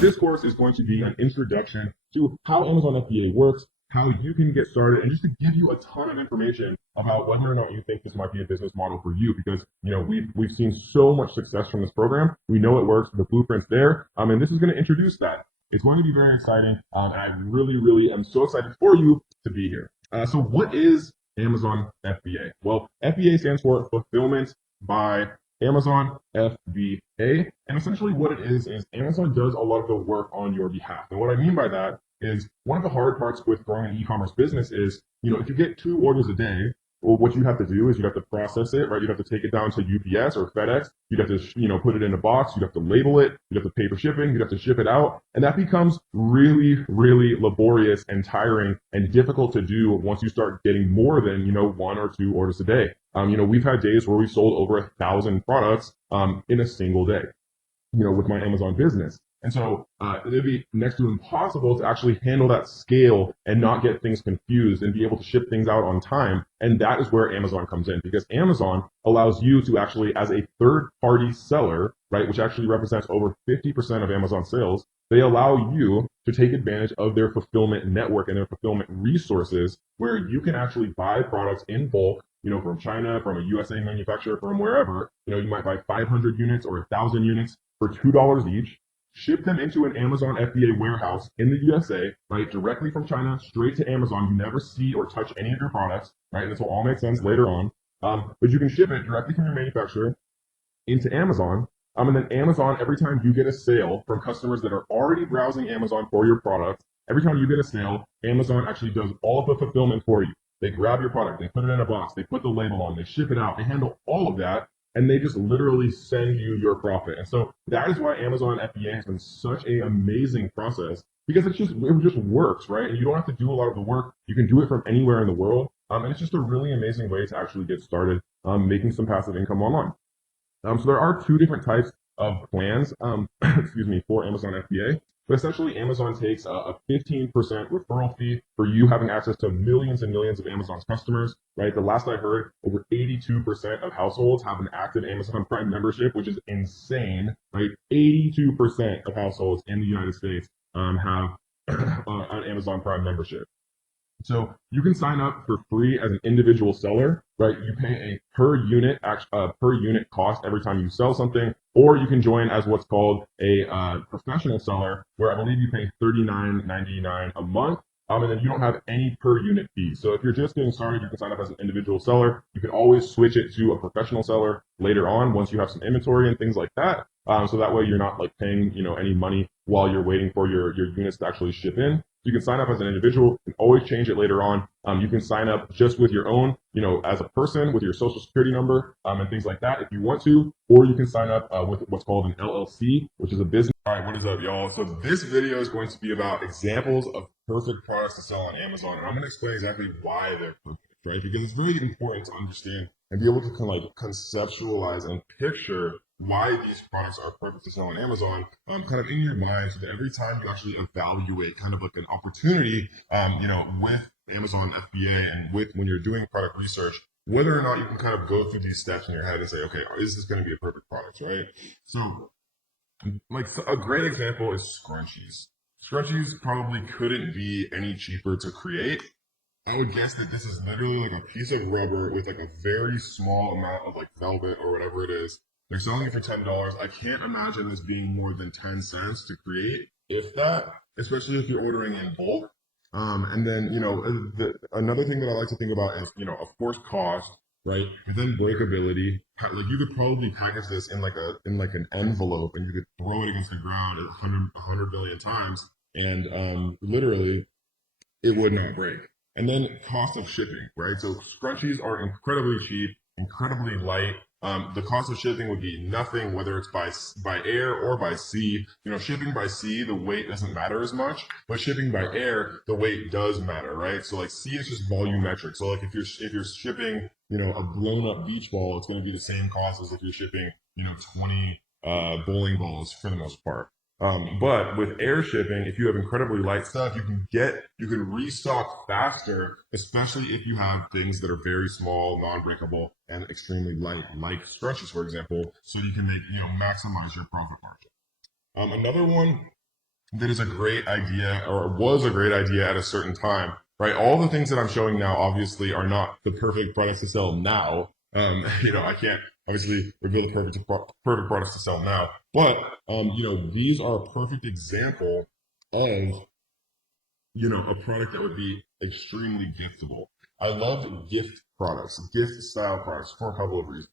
this course is going to be an introduction to how Amazon FBA works, how you can get started, and just to give you a ton of information about whether or not you think this might be a business model for you, because we've seen so much success from this program. We know it works. The blueprint's there, and this is going to introduce that. It's going to be very exciting, and I really am so excited for you to be here. So what is Amazon FBA? Well, FBA stands for Fulfillment by Amazon FBA, and essentially what it is Amazon does a lot of the work on your behalf. And what I mean by that is one of the hard parts with growing an e-commerce business is, if you get 2 orders a day, well, what you have to do is you have to process it, right? You'd have to take it down to UPS or FedEx. You'd have to, put it in a box. You'd have to label it. You'd have to pay for shipping. You'd have to ship it out. And that becomes really laborious and tiring and difficult to do once you start getting more than, 1 or 2 orders a day. We've had days where we've sold over 1,000 products, in a single day, with my Amazon business. And so it'd be next to impossible to actually handle that scale and not get things confused and be able to ship things out on time. And that is where Amazon comes in, because Amazon allows you to actually, as a third-party seller, right, which actually represents over 50% of Amazon sales, they allow you to take advantage of their fulfillment network and their fulfillment resources, where you can actually buy products in bulk, from China, from a USA manufacturer, from wherever. You might buy 500 units or 1,000 units for $2 each. Ship them into an Amazon FBA warehouse in the USA, right, directly from China, straight to Amazon. You never see or touch any of your products, right? And this will all make sense later on. But you can ship it directly from your manufacturer into Amazon. And then Amazon, every time you get a sale from customers that are already browsing Amazon for your product, every time you get a sale, Amazon actually does all of the fulfillment for you. They grab your product, they put it in a box, they put the label on, they ship it out, they handle all of that. And they just literally send you your profit. And so that is why Amazon FBA has been such an amazing process, because it just works, right? And you don't have to do a lot of the work. You can do it from anywhere in the world. And it's just a really amazing way to actually get started making some passive income online. So there are 2 different types of plans, for Amazon FBA. But essentially, Amazon takes a 15% referral fee for you having access to millions and millions of Amazon's customers, right? The last I heard, over 82% of households have an active Amazon Prime membership, which is insane, right? 82% of households in the United States have an Amazon Prime membership. So you can sign up for free as an individual seller, right? You pay a per unit cost every time you sell something, or you can join as what's called a professional seller, where I believe you pay $39.99 a month. And then you don't have any per unit fees. So if you're just getting started, you can sign up as an individual seller. You can always switch it to a professional seller later on once you have some inventory and things like that. So that way you're not like paying, any money while you're waiting for your units to actually ship in. You can sign up as an individual and always change it later on. You can sign up just with your own, as a person with your social security number and things like that if you want to, or you can sign up with what's called an LLC, which is a business. All right, what is up, y'all? So this video is going to be about examples of perfect products to sell on Amazon, and I'm going to explain exactly why they're perfect, right? Because it's very important to understand and be able to kind of conceptualize and picture why these products are perfect to sell on Amazon, kind of in your mind, so that every time you actually evaluate kind of like an opportunity, with Amazon FBA and with when you're doing product research, whether or not you can kind of go through these steps in your head and say, okay, is this going to be a perfect product, right? So, like a great example is scrunchies. Scrunchies probably couldn't be any cheaper to create. I would guess that this is literally like a piece of rubber with like a very small amount of like velvet or whatever it is. They're selling it for $10. I can't imagine this being more than 10 cents to create, if that, especially if you're ordering in bulk. And then, another thing that I like to think about is, of course, cost, right? And then breakability. Like you could probably package this in like an envelope, and you could throw it against the ground 100 billion times, and literally it would not break. And then cost of shipping, right? So scrunchies are incredibly cheap, incredibly light. The cost of shipping would be nothing, whether it's by air or by sea. Shipping by sea, the weight doesn't matter as much, but shipping by air, the weight does matter, right? So like sea is just volumetric. So like if you're shipping, a blown up beach ball, it's going to be the same cost as if you're shipping, 20 bowling balls for the most part. But with air shipping, if you have incredibly light stuff, you can restock faster, especially if you have things that are very small, non-breakable, and extremely light, like scrunchies, for example, so you can maximize your profit margin. Another one that is a great idea or was a great idea at a certain time, right? All the things that I'm showing now obviously are not the perfect products to sell now. I can't obviously reveal the perfect products to sell now, but these are a perfect example of a product that would be extremely giftable. I love gift products, gift style products for a couple of reasons.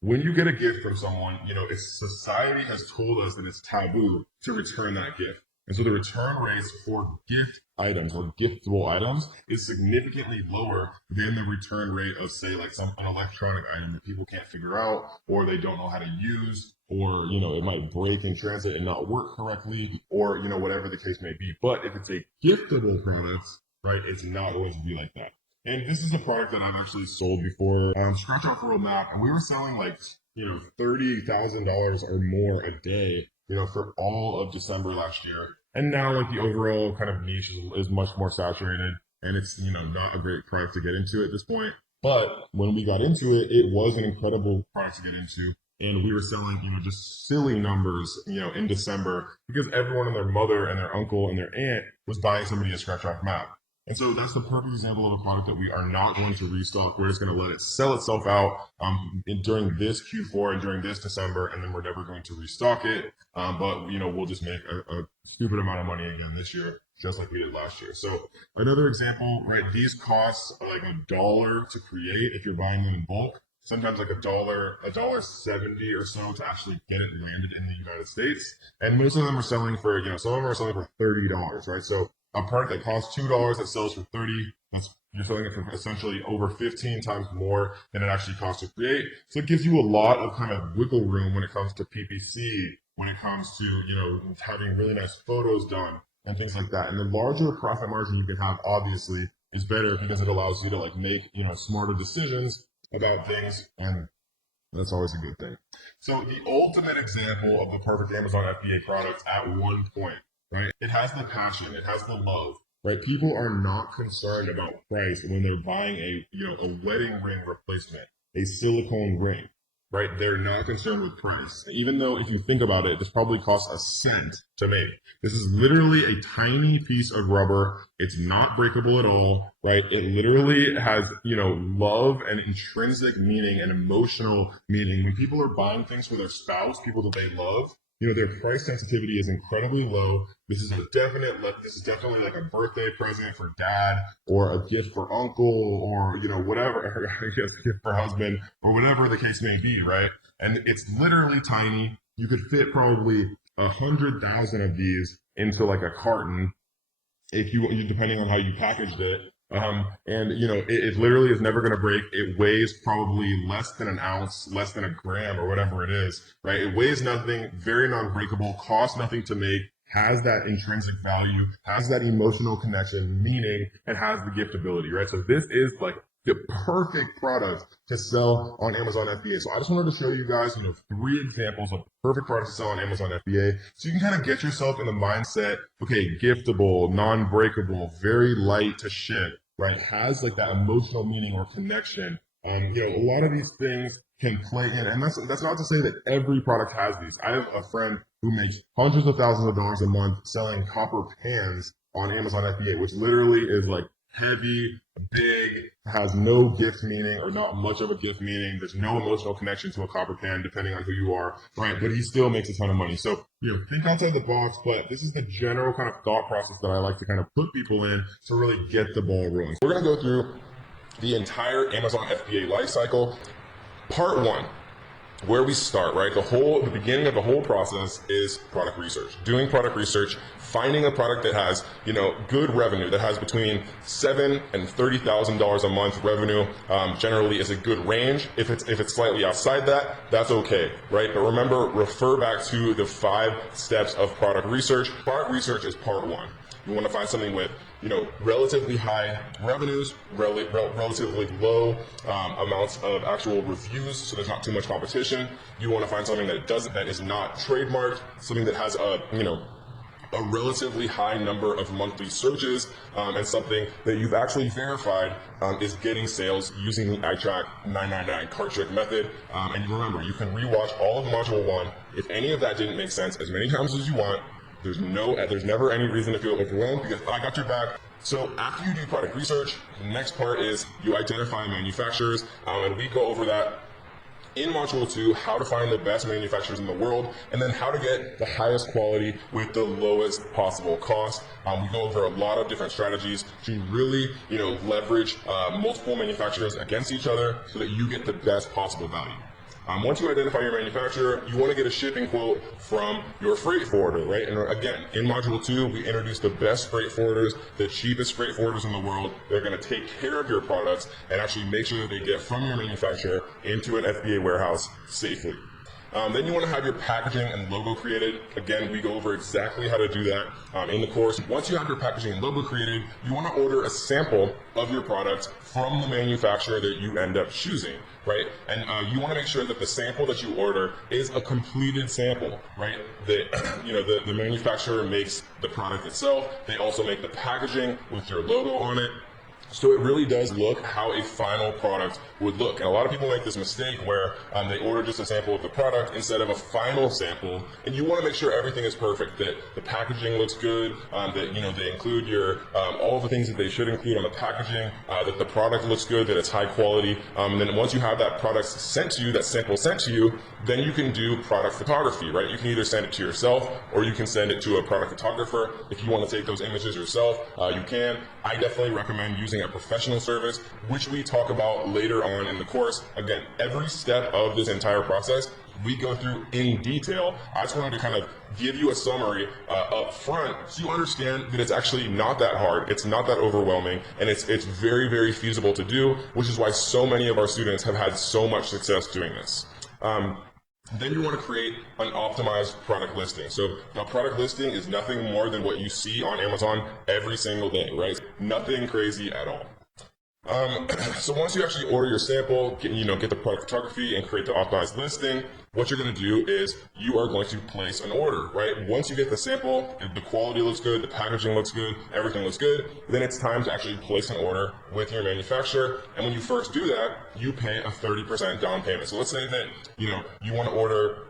When you get a gift from someone, society has told us that it's taboo to return that gift. And so the return rates for gift items or giftable items is significantly lower than the return rate of, say, like an electronic item that people can't figure out or they don't know how to use, or it might break in transit and not work correctly, or whatever the case may be. But if it's a giftable product, right, it's not going to be like that. And this is a product that I've actually sold before. Scratch Off World Map, and we were selling like $30,000 or more a day, for all of December last year. And now like the overall kind of niche is much more saturated, and it's not a great product to get into at this point. But when we got into it, it was an incredible product to get into. And we were selling, just silly numbers, in December because everyone and their mother and their uncle and their aunt was buying somebody a Scratch Off Map. And so that's the perfect example of a product that we are not going to restock. We're just going to let it sell itself out during this Q4 and during this December, and then we're never going to restock it. But we'll just make a stupid amount of money again this year, just like we did last year. So another example, right? These costs are like $1 to create if you're buying them in bulk. Sometimes like $1.70 or so to actually get it landed in the United States. And most of them are selling for, some of them are selling for $30, right? So a product that costs $2 that sells for $30, you're selling it for essentially over 15 times more than it actually costs to create. So it gives you a lot of kind of wiggle room when it comes to PPC, when it comes to, having really nice photos done and things like that. And the larger profit margin you can have, obviously, is better because it allows you to like make, smarter decisions about things, and that's always a good thing. So the ultimate example of the perfect Amazon FBA product at one point, right? It has the passion, it has the love, right? People are not concerned about price when they're buying a wedding ring replacement, a silicone ring, right? They're not concerned with price. Even though if you think about it, this probably costs a cent to make. This is literally a tiny piece of rubber. It's not breakable at all, right? It literally has, love and intrinsic meaning and emotional meaning. When people are buying things for their spouse, people that they love, their price sensitivity is incredibly low. This is definitely like a birthday present for dad, or a gift for uncle, or, whatever, I guess a gift for husband, or whatever the case may be, right? And it's literally tiny. You could fit probably 100,000 of these into like a carton if you depending on how you packaged it. It literally is never going to break. It weighs probably less than an ounce, less than a gram, or whatever it is, right? It weighs nothing, very non-breakable, costs nothing to make, has that intrinsic value, has that emotional connection, meaning, and has the giftability, right? So this is like the perfect product to sell on Amazon FBA. So I just wanted to show you guys, 3 examples of perfect products to sell on Amazon FBA. So you can kind of get yourself in the mindset, okay, giftable, non-breakable, very light to ship, right? Has like that emotional meaning or connection. A lot of these things can play in, and that's not to say that every product has these. I have a friend who makes hundreds of thousands of dollars a month selling copper pans on Amazon FBA, which literally is like heavy, big, has no gift meaning or not much of a gift meaning. There's no emotional connection to a copper pan depending on who you are, right? But he still makes a ton of money. So, think outside the box, but this is the general kind of thought process that I like to kind of put people in to really get the ball rolling. We're going to go through the entire Amazon FBA lifecycle. Part 1. Where we start, right? The beginning of the whole process is product research. Doing product research, finding a product that has, good revenue, that has between $7,000 and $30,000 a month revenue, generally is a good range. If it's slightly outside that, that's okay, right? But remember, refer back to the 5 steps of product research. Product research is part 1. You want to find something with, relatively high revenues, relatively low amounts of actual reviews, so there's not too much competition. You want to find something that is not trademarked, something that has a relatively high number of monthly searches, and something that you've actually verified is getting sales using the iTrack 999 cart trick method. And remember, you can rewatch all of module 1. If any of that didn't make sense, as many times as you want, There's never any reason to feel overwhelmed because I got your back. So after you do product research, the next part is you identify manufacturers, and we go over that in Module 2, how to find the best manufacturers in the world, and then how to get the highest quality with the lowest possible cost. We go over a lot of different strategies to really, leverage multiple manufacturers against each other so that you get the best possible value. Once you identify your manufacturer, you want to get a shipping quote from your freight forwarder, right? And again, in Module 2, we introduce the best freight forwarders, the cheapest freight forwarders in the world. They're going to take care of your products and actually make sure that they get from your manufacturer into an FBA warehouse safely. Then you want to have your packaging and logo created. Again, we go over exactly how to do that in the course. Once you have your packaging and logo created, you want to order a sample of your product from the manufacturer that you end up choosing, right? And you want to make sure that the sample that you order is a completed sample, right? That the manufacturer makes the product itself. They also make the packaging with your logo on it. So it really does look how a final product would look. And a lot of people make this mistake where they order just a sample of the product instead of a final sample. And you want to make sure everything is perfect, that the packaging looks good, that they include all the things that they should include on the packaging, that the product looks good, that it's high quality. And then once you have that product sent to you, that sample sent to you, then you can do product photography, right? You can either send it to yourself or you can send it to a product photographer. If you want to take those images yourself, you can. I definitely recommend using a professional service, which we talk about later on in the course. Again, every step of this entire process we go through in detail. I just wanted to kind of give you a summary up front so you understand that it's actually not that hard, it's not that overwhelming, and it's very, very feasible to do, which is why so many of our students have had so much success doing this. Then you want to create an optimized product listing. So a product listing is nothing more than what you see on Amazon every single day, right? Nothing crazy at all. So once you actually order your sample, get the product photography and create the optimized listing, what you're going to do is you are going to place an order, right? Once you get the sample, the quality looks good, the packaging looks good, everything looks good, then it's time to actually place an order with your manufacturer. And when you first do that, you pay a 30% down payment. So let's say that, you want to order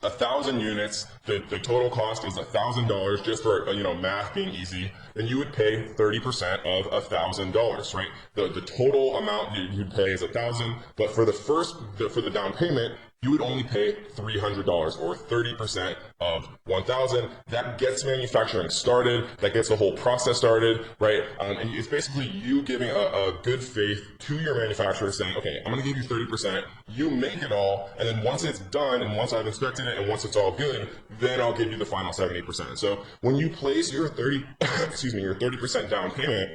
1,000 units, the total cost is $1,000, just for math being easy, then you would pay 30% of $1,000, right? The total amount you'd pay is $1,000, but for the down payment, you would only pay $300 or 30% of $1,000. That gets manufacturing started, that gets the whole process started, right? And it's basically you giving a good faith to your manufacturer saying, okay, I'm gonna give you 30%, you make it all, and then once it's done, and once I've inspected it, and once it's all good, then I'll give you the final 70%. So when you place your 30% down payment,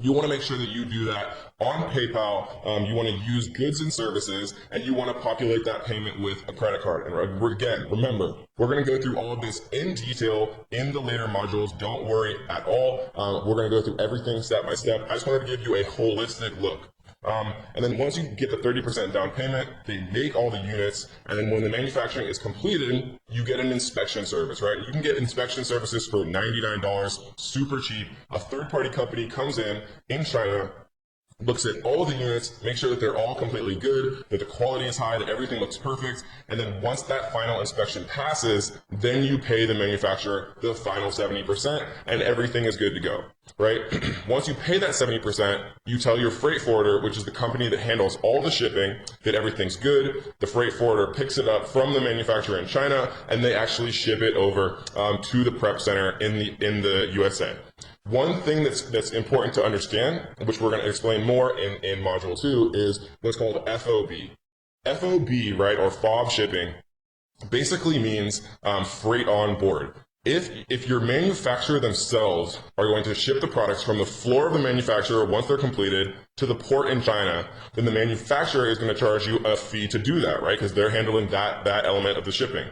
you want to make sure that you do that on PayPal. You want to use goods and services, and you want to populate that payment with a credit card. And again, remember, we're going to go through all of this in detail in the later modules. Don't worry at all. We're going to go through everything step by step. I just wanted to give you a holistic look. And then once you get the 30% down payment, they make all the units, and then when the manufacturing is completed, you get an inspection service, right? You can get inspection services for $99, super cheap. A third-party company comes in China, looks at all of the units, make sure that they're all completely good, that the quality is high, that everything looks perfect, and then once that final inspection passes, then you pay the manufacturer the final 70%, and everything is good to go, right? Once you pay that 70%, you tell your freight forwarder, which is the company that handles all the shipping, that everything's good. The freight forwarder picks it up from the manufacturer in China, and they actually ship it over to the prep center in the USA. One thing that's important to understand, which we're going to explain more in Module 2, is what's called FOB. FOB, right, or FOB shipping, basically means freight on board. If your manufacturer themselves are going to ship the products from the floor of the manufacturer once they're completed to the port in China, then the manufacturer is going to charge you a fee to do that, right? Because they're handling that element of the shipping.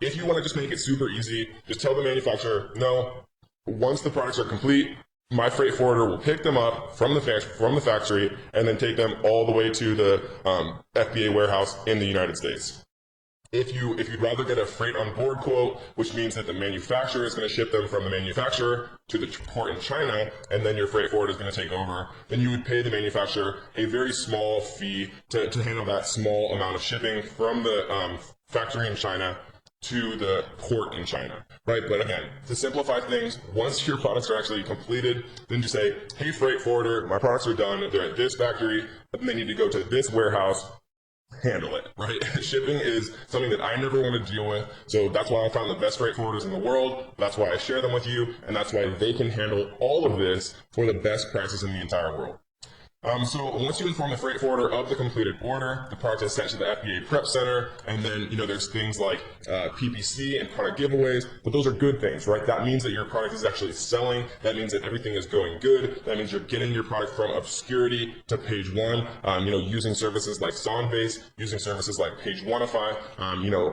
If you want to just make it super easy, just tell the manufacturer, no, once the products are complete, my freight forwarder will pick them up from the factory and then take them all the way to the FBA warehouse in the United States. If you'd rather get a freight on board quote, which means that the manufacturer is going to ship them from the manufacturer to the port in China, and then your freight forwarder is going to take over, then you would pay the manufacturer a very small fee to handle that small amount of shipping from the factory in China to the port in China, right? But again, to simplify things, once your products are actually completed, then just say, hey, freight forwarder, my products are done. They're at this factory, but they need to go to this warehouse. Handle it, right? Shipping is something that I never want to deal with. So that's why I found the best freight forwarders in the world. That's why I share them with you. And that's why they can handle all of this for the best prices in the entire world. So once you inform the freight forwarder of the completed order, the product is sent to the FBA prep center, and then there's things like PPC and product giveaways, but those are good things, right? That means that your product is actually selling. That means that everything is going good. That means you're getting your product from obscurity to page one. Using services like Sonbase, using services like Page Oneify,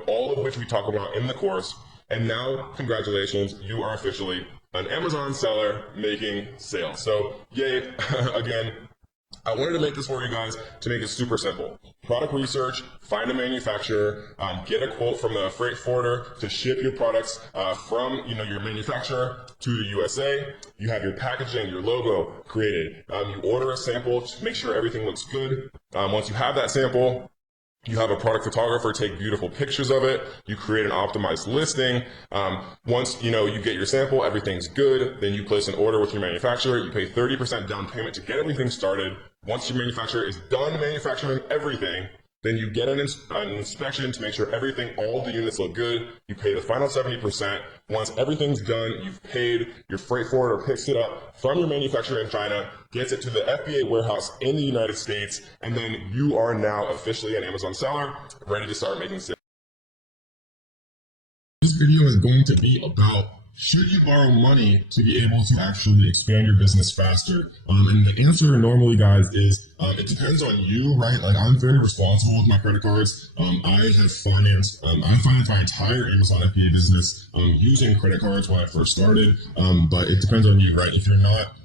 all of which we talk about in the course. And now, congratulations, you are officially an Amazon seller making sales. So, yay! Again, I wanted to make this for you guys to make it super simple. Product research, find a manufacturer, get a quote from the freight forwarder to ship your products from your manufacturer to the USA. You have your packaging, your logo created. You order a sample to make sure everything looks good. Once you have that sample, you have a product photographer take beautiful pictures of it. You create an optimized listing. Once you get your sample, everything's good. Then you place an order with your manufacturer. You pay 30% down payment to get everything started. Once your manufacturer is done manufacturing everything, then you get an inspection to make sure all the units look good. You pay the final 70%. Once everything's done, you've paid, your freight forwarder picks it up from your manufacturer in China, gets it to the FBA warehouse in the United States, and then you are now officially an Amazon seller, ready to start making sales. This video is going to be about, should you borrow money to be able to actually expand your business faster? And the answer normally, guys, is it depends on you, right? Like, I'm very responsible with my credit cards. I financed my entire Amazon FBA business using credit cards when I first started. But it depends on you, right? If you're not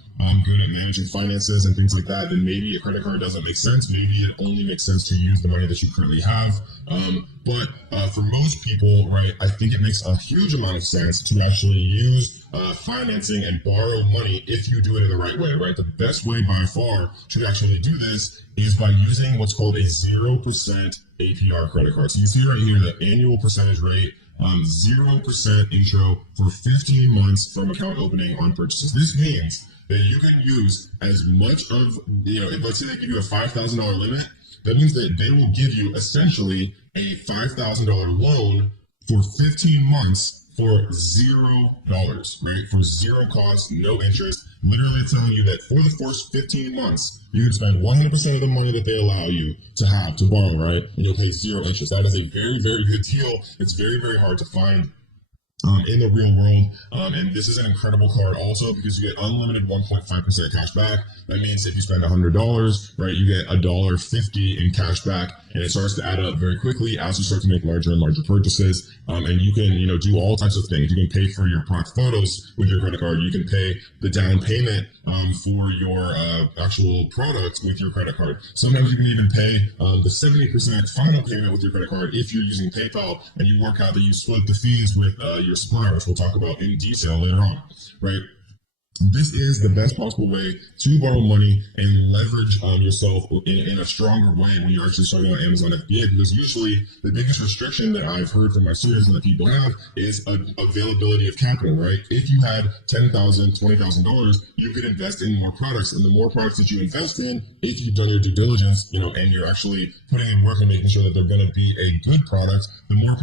good at managing finances and things like that, then maybe a credit card doesn't make sense. Maybe it only makes sense to use the money that you currently have. But for most people, right, I think it makes a huge amount of sense to actually use financing and borrow money if you do it in the right way, right? The best way by far to actually do this is by using what's called a 0% APR credit card. So you see right here the annual percentage rate, 0% intro for 15 months from account opening on purchases. This means that you can use as much of, if let's say they give you a $5,000 limit, that means that they will give you essentially a $5,000 loan for 15 months for $0, right? For zero cost, no interest, literally telling you that for the first 15 months, you can spend 100% of the money that they allow you to have to borrow, right? And you'll pay zero interest. That is a very, very good deal. It's very, very hard to find in the real world. And this is an incredible card also because you get unlimited 1.5% cash back. That means if you spend $100, right, you get $1.50 in cash back, and it starts to add up very quickly as you start to make larger and larger purchases. And you can, do all types of things. You can pay for your product photos with your credit card. You can pay the down payment for your actual product with your credit card. Sometimes you can even pay the 70% final payment with your credit card if you're using PayPal and you work out that you split the fees with your supplier, which we'll talk about in detail later on, right? This is the best possible way to borrow money and leverage yourself in a stronger way when you're actually starting on Amazon FBA, because usually the biggest restriction that I've heard from my students and that people have is availability of capital, right? If you had $10,000, $20,000, you could invest in more products, and the more products that you invest in, if you've done your due diligence, and you're actually putting in work and making sure that they're going to be a good product, the more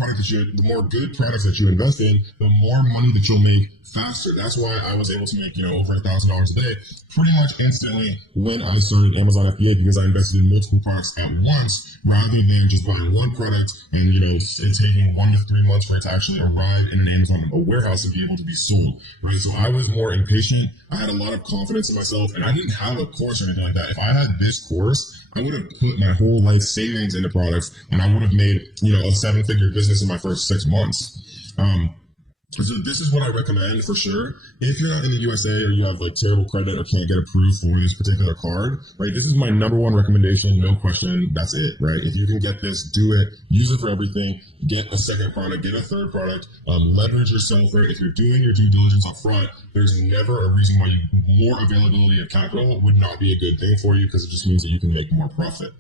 good products that you invest in, the more money that you'll make faster. That's why I was able to make, over $1,000 a day pretty much instantly when I started Amazon FBA, because I invested in multiple products at once rather than just buying one product and, it taking 1 to 3 months for it to actually arrive in an Amazon warehouse and be able to be sold, right? So I was more impatient. I had a lot of confidence in myself, and I didn't have a course or anything like that. If I had this course, I would have put my whole life savings into products, and I would have made, a 7-figure business in my first 6 months. So this is what I recommend for sure. If you're not in the USA or you have like terrible credit or can't get approved for this particular card, right? This is my number one recommendation, no question. That's it, right? If you can get this, do it. Use it for everything. Get a second product, get a third product. Leverage yourself, right? If you're doing your due diligence up front, there's never a reason why more availability of capital would not be a good thing for you because it just means that you can make more profit.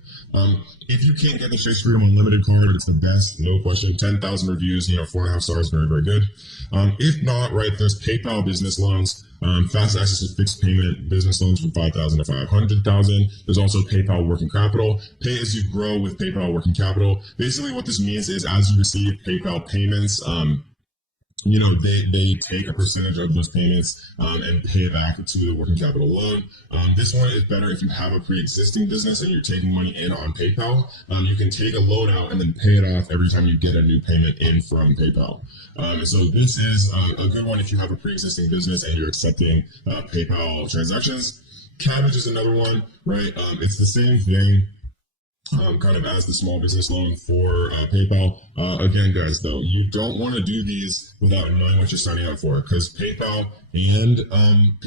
If you can't get the Chase Freedom Unlimited card, it's the best, no question. 10,000 reviews, 4.5 stars, very, very good. If not, right, there's PayPal business loans, fast access to fixed payment business loans from 5,000 to 500,000. There's also PayPal working capital, pay as you grow with PayPal working capital. Basically, what this means is as you receive PayPal payments, they take a percentage of those payments and pay it back to the working capital loan. This one is better if you have a pre-existing business and you're taking money in on PayPal. You can take a loan out and then pay it off every time you get a new payment in from PayPal. So this is a good one if you have a pre-existing business and you're accepting PayPal transactions. Cabbage is another one, right? It's the same thing kind of as the small business loan for PayPal. Again, guys, though, you don't want to do these without knowing what you're signing up for because PayPal and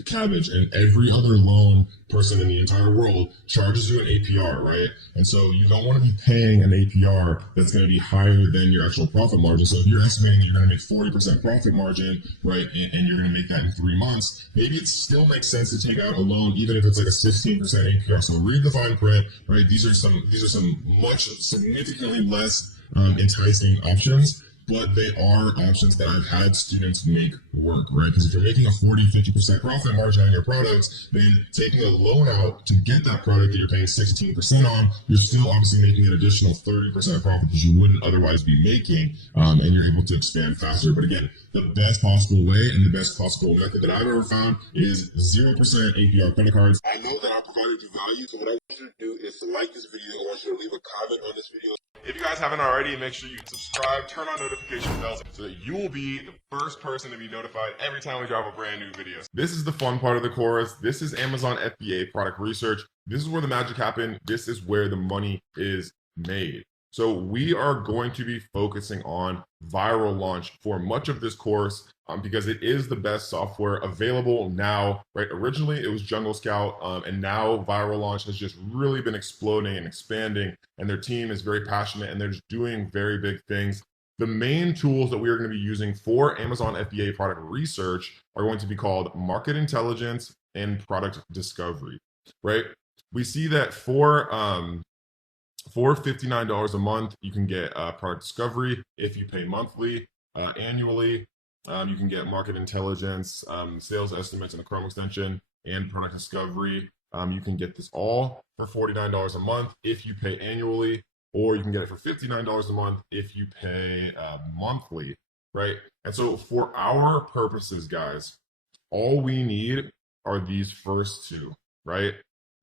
Cabbage and every other loan person in the entire world charges you an APR, right? And so you don't want to be paying an APR that's going to be higher than your actual profit margin. So if you're estimating you're going to make 40% profit margin, right, and you're going to make that in 3 months, maybe it still makes sense to take out a loan, even if it's like a 16% APR. So read the fine print, right? These are some much significantly less enticing options, but they are options that I've had students make work, right? Because if you're making a 40-50% profit margin on your products, then taking a loan out to get that product that you're paying 16% on, you're still obviously making an additional 30% profit that you wouldn't otherwise be making, and you're able to expand faster. But again, the best possible way and the best possible method that I've ever found is 0% APR credit cards. I know that I provided you value, so what I want you to do is to like this video. I want you to leave a comment on this video. If you guys haven't already, make sure you subscribe, turn on notification bells so that you will be the first person to be notified every time we drop a brand new video. This is the fun part of the course. This is Amazon FBA product research. This is where the magic happens. This is where the money is made. So we are going to be focusing on viral launch for much of this course because it is the best software available now, right? Originally it was Jungle Scout and now viral launch has just really been exploding and expanding, and their team is very passionate and they're just doing very big things. The main tools that we are going to be using for Amazon FBA product research are going to be called market intelligence and product discovery, right? We see that for $59 a month, you can get product discovery. If you pay monthly, annually, you can get market intelligence, sales estimates, and a Chrome extension, and product discovery. You can get this all for $49 a month if you pay annually, or you can get it for $59 a month if you pay monthly, right? And so for our purposes, guys, all we need are these first two, right?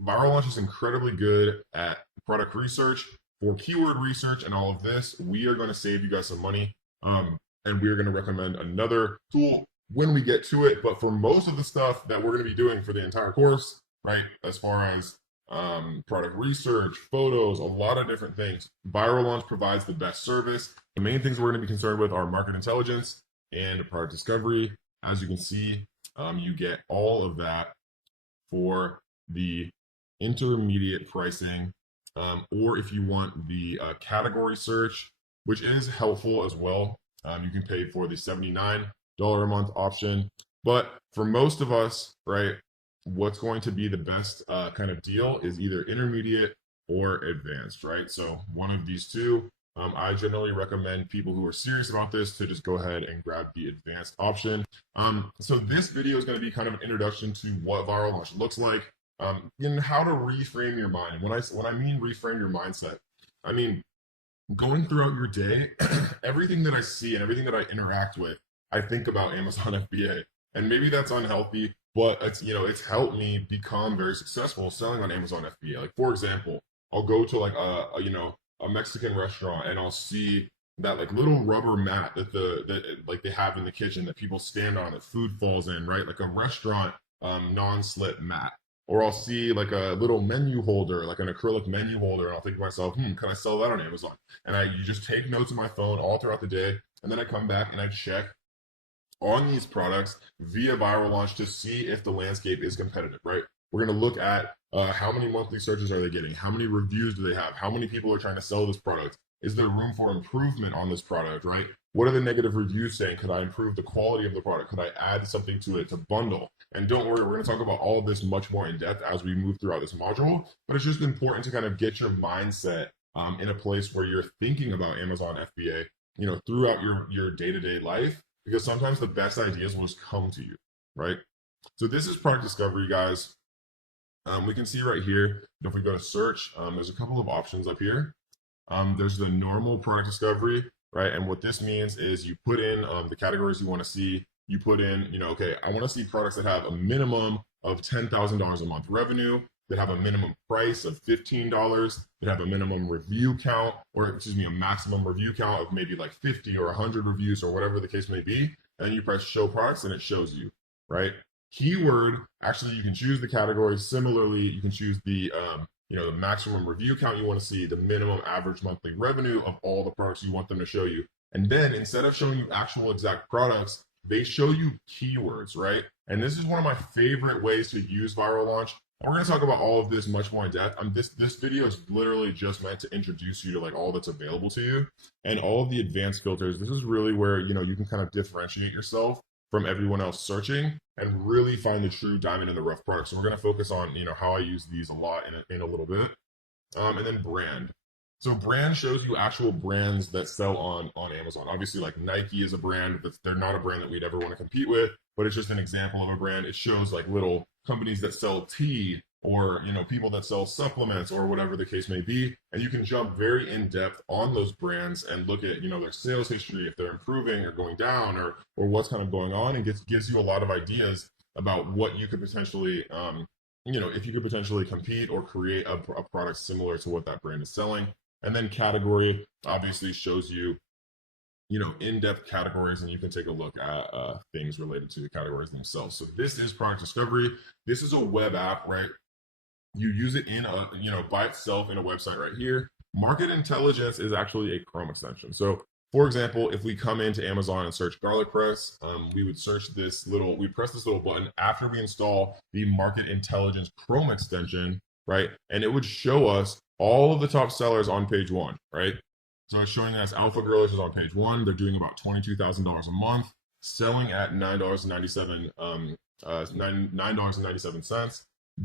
Viral Launch is incredibly good at product research. For keyword research and all of this, we are going to save you guys some money. And we're going to recommend another tool when we get to it. But for most of the stuff that we're going to be doing for the entire course, right, as far as product research, photos, a lot of different things, Viral Launch provides the best service. The main things we're going to be concerned with are market intelligence and product discovery. As you can see, you get all of that for the intermediate pricing, or if you want the category search, which is helpful as well, you can pay for the $79 a month option. But for most of us, right, what's going to be the best kind of deal is either intermediate or advanced, right? So one of these two. I generally recommend people who are serious about this to just go ahead and grab the advanced option. So this video is going to be kind of an introduction to what viral launch looks like. And how to reframe your mind. When I mean reframe your mindset, I mean going throughout your day, everything that I see and everything that I interact with, I think about Amazon FBA. And maybe that's unhealthy, but it's helped me become very successful selling on Amazon FBA. Like for example, I'll go to like a Mexican restaurant and I'll see that like little rubber mat that like they have in the kitchen that people stand on that food falls in, right? Like a restaurant non-slip mat. Or I'll see like a little menu holder, like an acrylic menu holder, and I'll think to myself, can I sell that on Amazon? And you just take notes on my phone all throughout the day, and then I come back and I check on these products via viral launch to see if the landscape is competitive, right? We're going to look at how many monthly searches are they getting? How many reviews do they have? How many people are trying to sell this product? Is there room for improvement on this product, right? What are the negative reviews saying? Could I improve the quality of the product? Could I add something to it to bundle? And don't worry, we're going to talk about all of this much more in depth as we move throughout this module, but it's just important to kind of get your mindset in a place where you're thinking about Amazon FBA, throughout your day-to-day life, because sometimes the best ideas will just come to you, right? So this is product discovery, guys. We can see right here, if we go to search, there's a couple of options up here. There's the normal product discovery, right? And what this means is you put in the categories you want to see. You put in, okay, I want to see products that have a minimum of $10,000 a month revenue, that have a minimum price of $15, that have a minimum review count, or excuse me, a maximum review count of maybe like 50 or 100 reviews or whatever the case may be. And then you press show products and it shows you, right? Keyword, actually you can choose the category. Similarly, you can choose the the maximum review count you want to see, the minimum average monthly revenue of all the products you want them to show you. And then instead of showing you actual exact products, they show you keywords, right? And this is one of my favorite ways to use viral launch. And we're going to talk about all of this much more in depth. This video is literally just meant to introduce you to like all that's available to you and all of the advanced filters. This is really where, you can kind of differentiate yourself from everyone else searching and really find the true diamond in the rough product. So we're going to focus on, how I use these a lot in a little bit. And then brand. So brand shows you actual brands that sell on Amazon. Obviously, like Nike is a brand, but they're not a brand that we'd ever want to compete with, but it's just an example of a brand. It shows like little companies that sell tea or, people that sell supplements or whatever the case may be. And you can jump very in depth on those brands and look at, their sales history, if they're improving or going down or what's kind of going on, and gives you a lot of ideas about what you could potentially, if you could potentially compete or create a product similar to what that brand is selling. And then category obviously shows you, in-depth categories, and you can take a look at things related to the categories themselves. So this is product discovery. This is a web app, right? You use it in by itself in a website right here. Market intelligence is actually a Chrome extension. So for example, if we come into Amazon and search garlic press, we would search we press this little button after we install the market intelligence Chrome extension, right? And it would show us all of the top sellers on page one, right? So it's showing us Alpha Grillers is on page one. They're doing about $22,000 a month, selling at $9.97,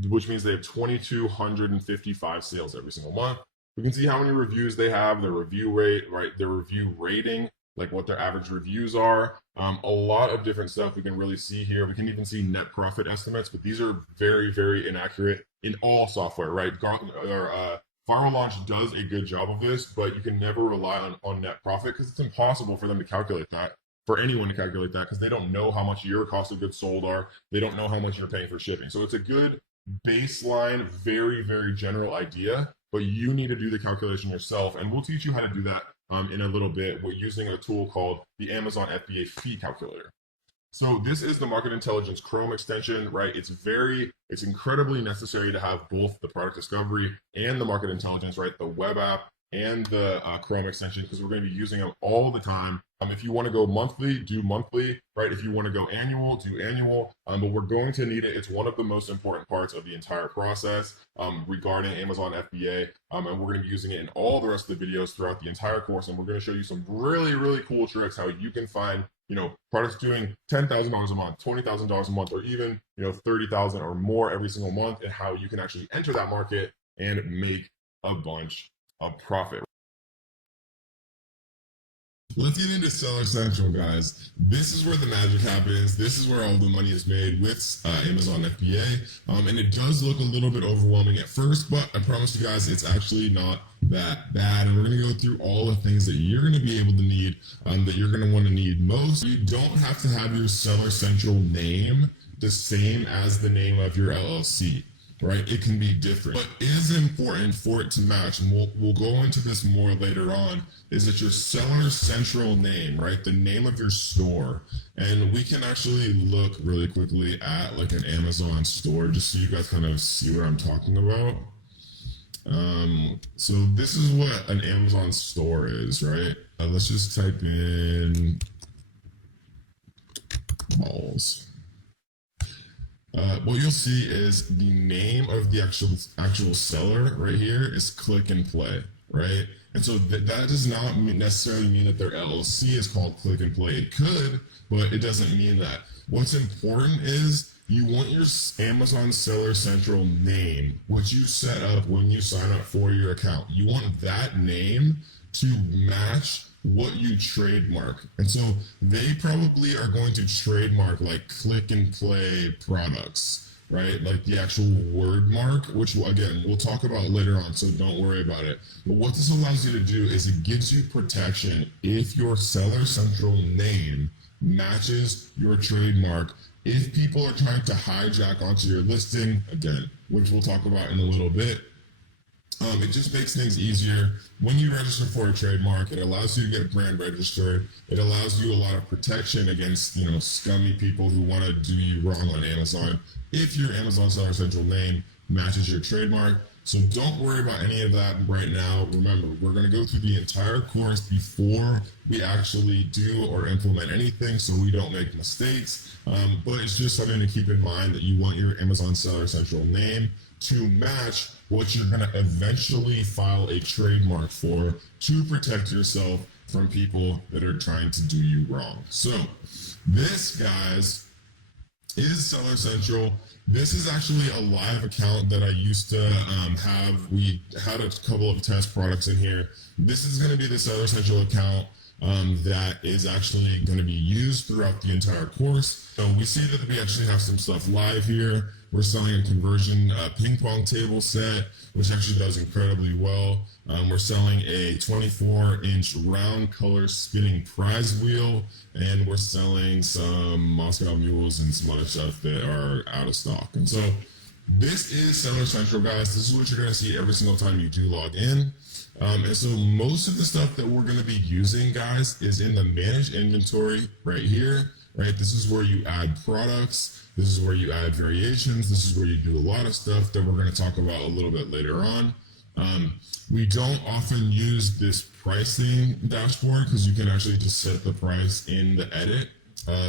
which means they have 2,255 sales every single month. We can see how many reviews they have, their review rate, right? Their review rating, like what their average reviews are. A lot of different stuff we can really see here. We can even see net profit estimates, but these are very, very inaccurate in all software, right? Viral Launch does a good job of this, but you can never rely on net profit because it's impossible for them to calculate that, for anyone to calculate that, because they don't know how much your cost of goods sold are. They don't know how much you're paying for shipping. So it's a good baseline, very, very general idea, but you need to do the calculation yourself. And we'll teach you how to do that in a little bit. We're using a tool called the Amazon FBA fee calculator. So this is the Market Intelligence Chrome extension, right? It's incredibly necessary to have both the product discovery and the market intelligence, right? The web app and the Chrome extension, because we're going to be using them all the time. If you want to go monthly, do monthly, right? If you want to go annual, do annual, but we're going to need it. It's one of the most important parts of the entire process regarding Amazon FBA, and we're going to be using it in all the rest of the videos throughout the entire course, and we're going to show you some really, really cool tricks how you can find products doing $10,000 a month, $20,000 a month, or even, $30,000 or more every single month, and how you can actually enter that market and make a bunch of profit. Let's get into Seller Central, guys. This is where the magic happens. This is where all the money is made with Amazon FBA. And it does look a little bit overwhelming at first, but I promise you guys, it's actually not that bad. And we're going to go through all the things that you're going to be able to need, that you're going to want to need most. You don't have to have your Seller Central name the same as the name of your LLC. Right? It can be different. What is important for it to match, and we'll go into this more later on, is that your Seller Central name, right? The name of your store. And we can actually look really quickly at like an Amazon store, just so you guys kind of see what I'm talking about. So this is what an Amazon store is, right? Let's just type in follows. What you'll see is the name of the actual seller right here is Click and Play, right? And so that does not necessarily mean that their LLC is called Click and Play. It could, but it doesn't mean that. What's important is you want your Amazon Seller Central name, what you set up when you sign up for your account. You want that name to match what you trademark. And so they probably are going to trademark like Click and Play products, right? Like the actual word mark, which again, we'll talk about later on, so don't worry about it. But what this allows you to do is it gives you protection if your Seller Central name matches your trademark. If people are trying to hijack onto your listing, again, which we'll talk about in a little bit, it just makes things easier. When you register for a trademark, it allows you to get brand registered. It allows you a lot of protection against, scummy people who want to do you wrong on Amazon if your Amazon Seller Central name matches your trademark. So don't worry about any of that right now. Remember, we're going to go through the entire course before we actually do or implement anything so we don't make mistakes. But it's just something to keep in mind that you want your Amazon Seller Central name to match what you're going to eventually file a trademark for to protect yourself from people that are trying to do you wrong. So this, guys, is Seller Central. This is actually a live account that I used to have. We had a couple of test products in here. This is going to be the Seller Central account that is actually going to be used throughout the entire course. So we see that we actually have some stuff live here. We're selling a conversion ping pong table set, which actually does incredibly well. We're selling a 24-inch round color spinning prize wheel, and we're selling some Moscow mules and some other stuff that are out of stock. And so this is Seller Central, guys. This is what you're going to see every single time you do log in. And so most of the stuff that we're going to be using, guys, is in the manage inventory right here, right? This is where you add products. This is where you add variations. This is where you do a lot of stuff that we're going to talk about a little bit later on. We don't often use this pricing dashboard because you can actually just set the price in the edit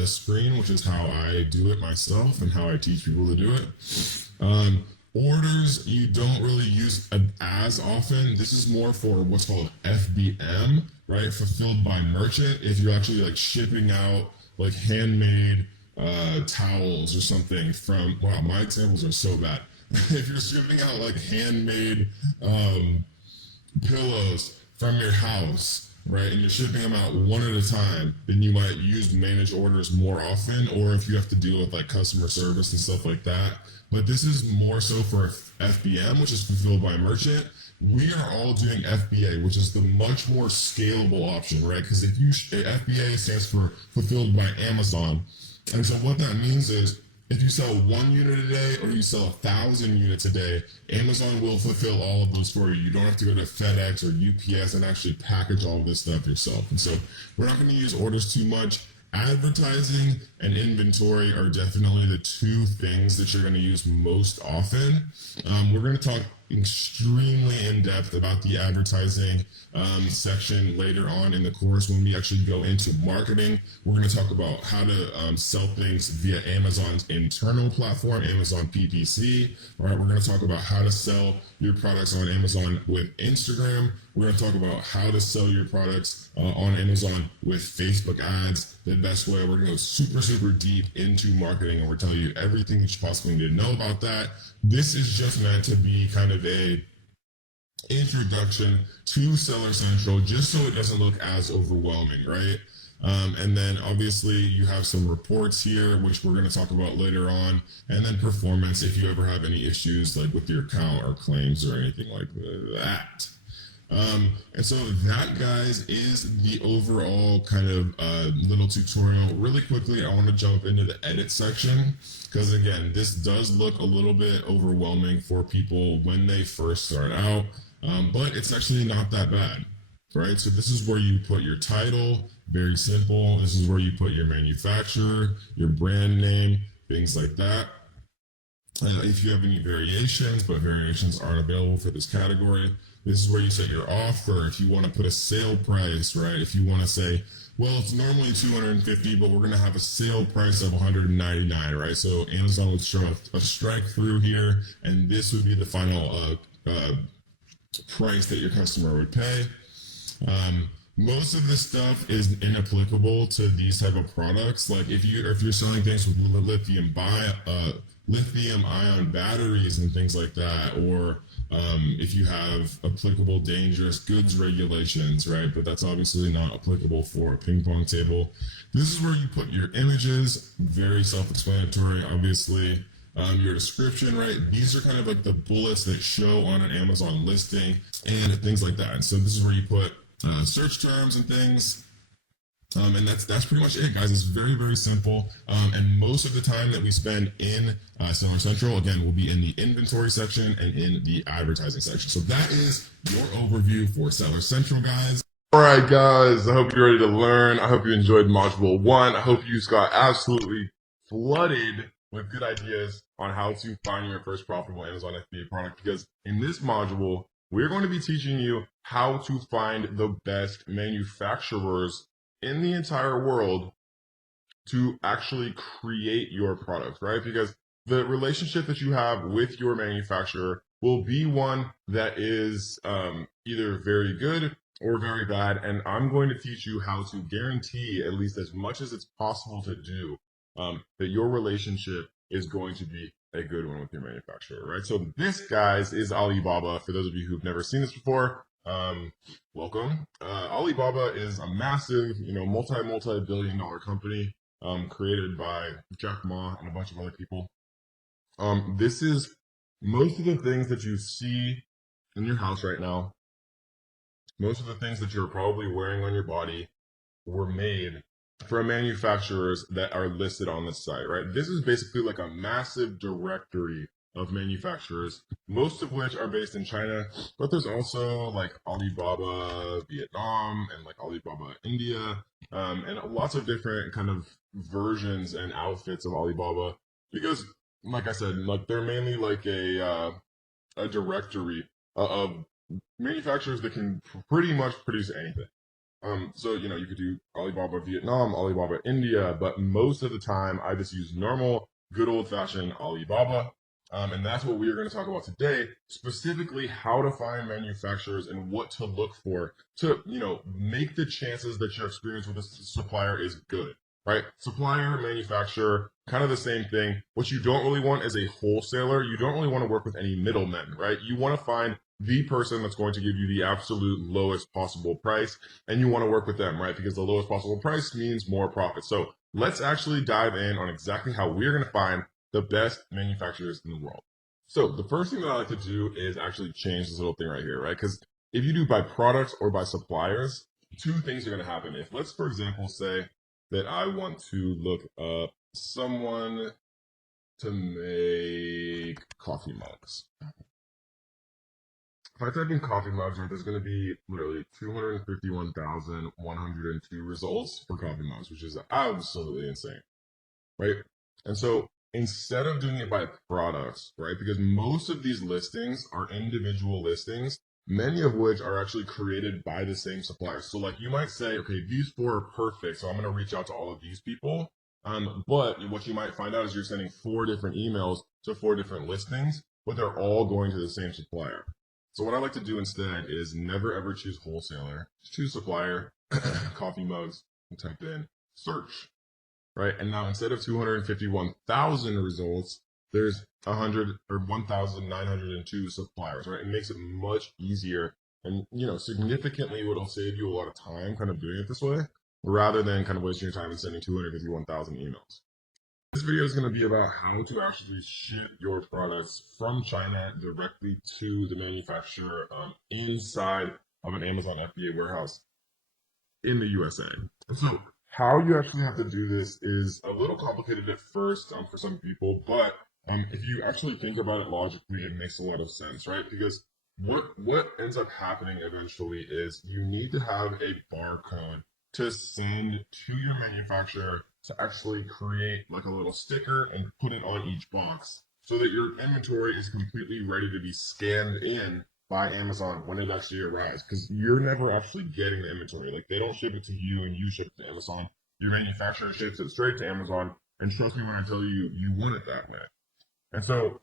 screen, which is how I do it myself and how I teach people to do it. Orders, you don't really use as often. This is more for what's called FBM, right? Fulfilled by merchant. If you're actually like shipping out like handmade towels or something from, wow, my examples are so bad. If you're shipping out like handmade pillows from your house, right, and you're shipping them out one at a time, then you might use managed orders more often, or if you have to deal with like customer service and stuff like that. But this is more so for FBM, which is fulfilled by merchant. We are all doing FBA, which is the much more scalable option, right? Because if you FBA stands for fulfilled by Amazon, and so what that means is if you sell 1 unit a day or you sell 1,000 units a day, Amazon will fulfill all of those for you. You don't have to go to FedEx or UPS and actually package all of this stuff yourself. And so we're not going to use orders too much. Advertising and inventory are definitely the two things that you're going to use most often. We're going to talk extremely in depth about the advertising section later on in the course. When we actually go into marketing, we're going to talk about how to sell things via Amazon's internal platform, Amazon PPC. All right, we're going to talk about how to sell your products on Amazon with Instagram. We're going to talk about how to sell your products on Amazon with Facebook ads, the best way. We're going to go super, super deep into marketing, and we're telling you everything that you possibly need to know about that. This is just meant to be kind of a introduction to Seller Central, just so it doesn't look as overwhelming, right? And then obviously you have some reports here, which we're going to talk about later on, and then performance if you ever have any issues like with your account or claims or anything like that. And so that, guys, is the overall kind of little tutorial. Really quickly, I want to jump into the edit section because, again, this does look a little bit overwhelming for people when they first start out, but it's actually not that bad, right? So this is where you put your title, very simple. This is where you put your manufacturer, your brand name, things like that. If you have any variations, but variations aren't available for this category, This is where you set your offer. If you want to put a sale price, right? If you want to say, well, it's normally 250, but we're going to have a sale price of 199, right? So Amazon would show a strike through here, and this would be the final price that your customer would pay. Most of this stuff is inapplicable to these type of products. Like if you're selling things with lithium ion batteries and things like that, or if you have applicable dangerous goods regulations, right? But that's obviously not applicable for a ping pong table. This is where you put your images, very self-explanatory, obviously. Your description, right? These are kind of like the bullets that show on an Amazon listing and things like that. And so this is where you put search terms and things. And that's pretty much it, guys. It's very, very simple. And most of the time that we spend in Seller Central, again, will be in the inventory section and in the advertising section. So that is your overview for Seller Central, guys. All right, guys. I hope you're ready to learn. I hope you enjoyed Module 1. I hope you just got absolutely flooded with good ideas on how to find your first profitable Amazon FBA product. Because in this module, we're going to be teaching you how to find the best manufacturers in the entire world to actually create your product, right? Because the relationship that you have with your manufacturer will be one that is either very good or very bad. And I'm going to teach you how to guarantee, at least as much as it's possible to do, that your relationship is going to be a good one with your manufacturer, right? So this, guys, is Alibaba. For those of you who've never seen this before, welcome. Alibaba is a massive, multi-billion dollar company created by Jack Ma and a bunch of other people. This is most of the things that you see in your house right now. Most of the things that you're probably wearing on your body were made from manufacturers that are listed on this site, right? This is basically like a massive directory of manufacturers, most of which are based in China, but there's also like Alibaba Vietnam and like Alibaba India, and lots of different kind of versions and outfits of Alibaba, because like I said, like they're mainly like a directory of manufacturers that can pretty much produce anything. So, you could do Alibaba Vietnam, Alibaba India, but most of the time I just use normal, good old fashioned Alibaba. And that's what we are going to talk about today, specifically how to find manufacturers and what to look for to, make the chances that your experience with a supplier is good, right? Supplier, manufacturer, kind of the same thing. What you don't really want is a wholesaler. You don't really want to work with any middlemen, right? You want to find the person that's going to give you the absolute lowest possible price, and you want to work with them, right? Because the lowest possible price means more profit. So let's actually dive in on exactly how we're going to find the best manufacturers in the world. So the first thing that I like to do is actually change this little thing right here, right? Because if you do by products or by suppliers, two things are going to happen. If let's, for example, say that I want to look up someone to make coffee mugs. If I type in coffee mugs, there's going to be literally 251,102 results for coffee mugs, which is absolutely insane, right? And so instead of doing it by products, right, because most of these listings are individual listings, many of which are actually created by the same supplier. So like you might say, okay, these 4 are perfect, so I'm going to reach out to all of these people. But what you might find out is you're sending 4 different emails to 4 different listings, but they're all going to the same supplier. So what I like to do instead is never ever choose wholesaler, just choose supplier, coffee mugs, and type in search, right? And now instead of 251,000 results, there's 100 or 1,902 suppliers, right? It makes it much easier, and significantly it'll save you a lot of time kind of doing it this way, rather than kind of wasting your time and sending 251,000 emails. This video is going to be about how to actually ship your products from China directly to the manufacturer inside of an Amazon FBA warehouse in the USA. So how you actually have to do this is a little complicated at first for some people, but if you actually think about it logically, it makes a lot of sense, right? Because what ends up happening eventually is you need to have a barcode to send to your manufacturer to actually create like a little sticker and put it on each box so that your inventory is completely ready to be scanned in by Amazon when it actually arrives, because you're never actually getting the inventory. Like they don't ship it to you and you ship it to Amazon. Your manufacturer ships it straight to Amazon, and trust me when I tell you, you want it that way. And so,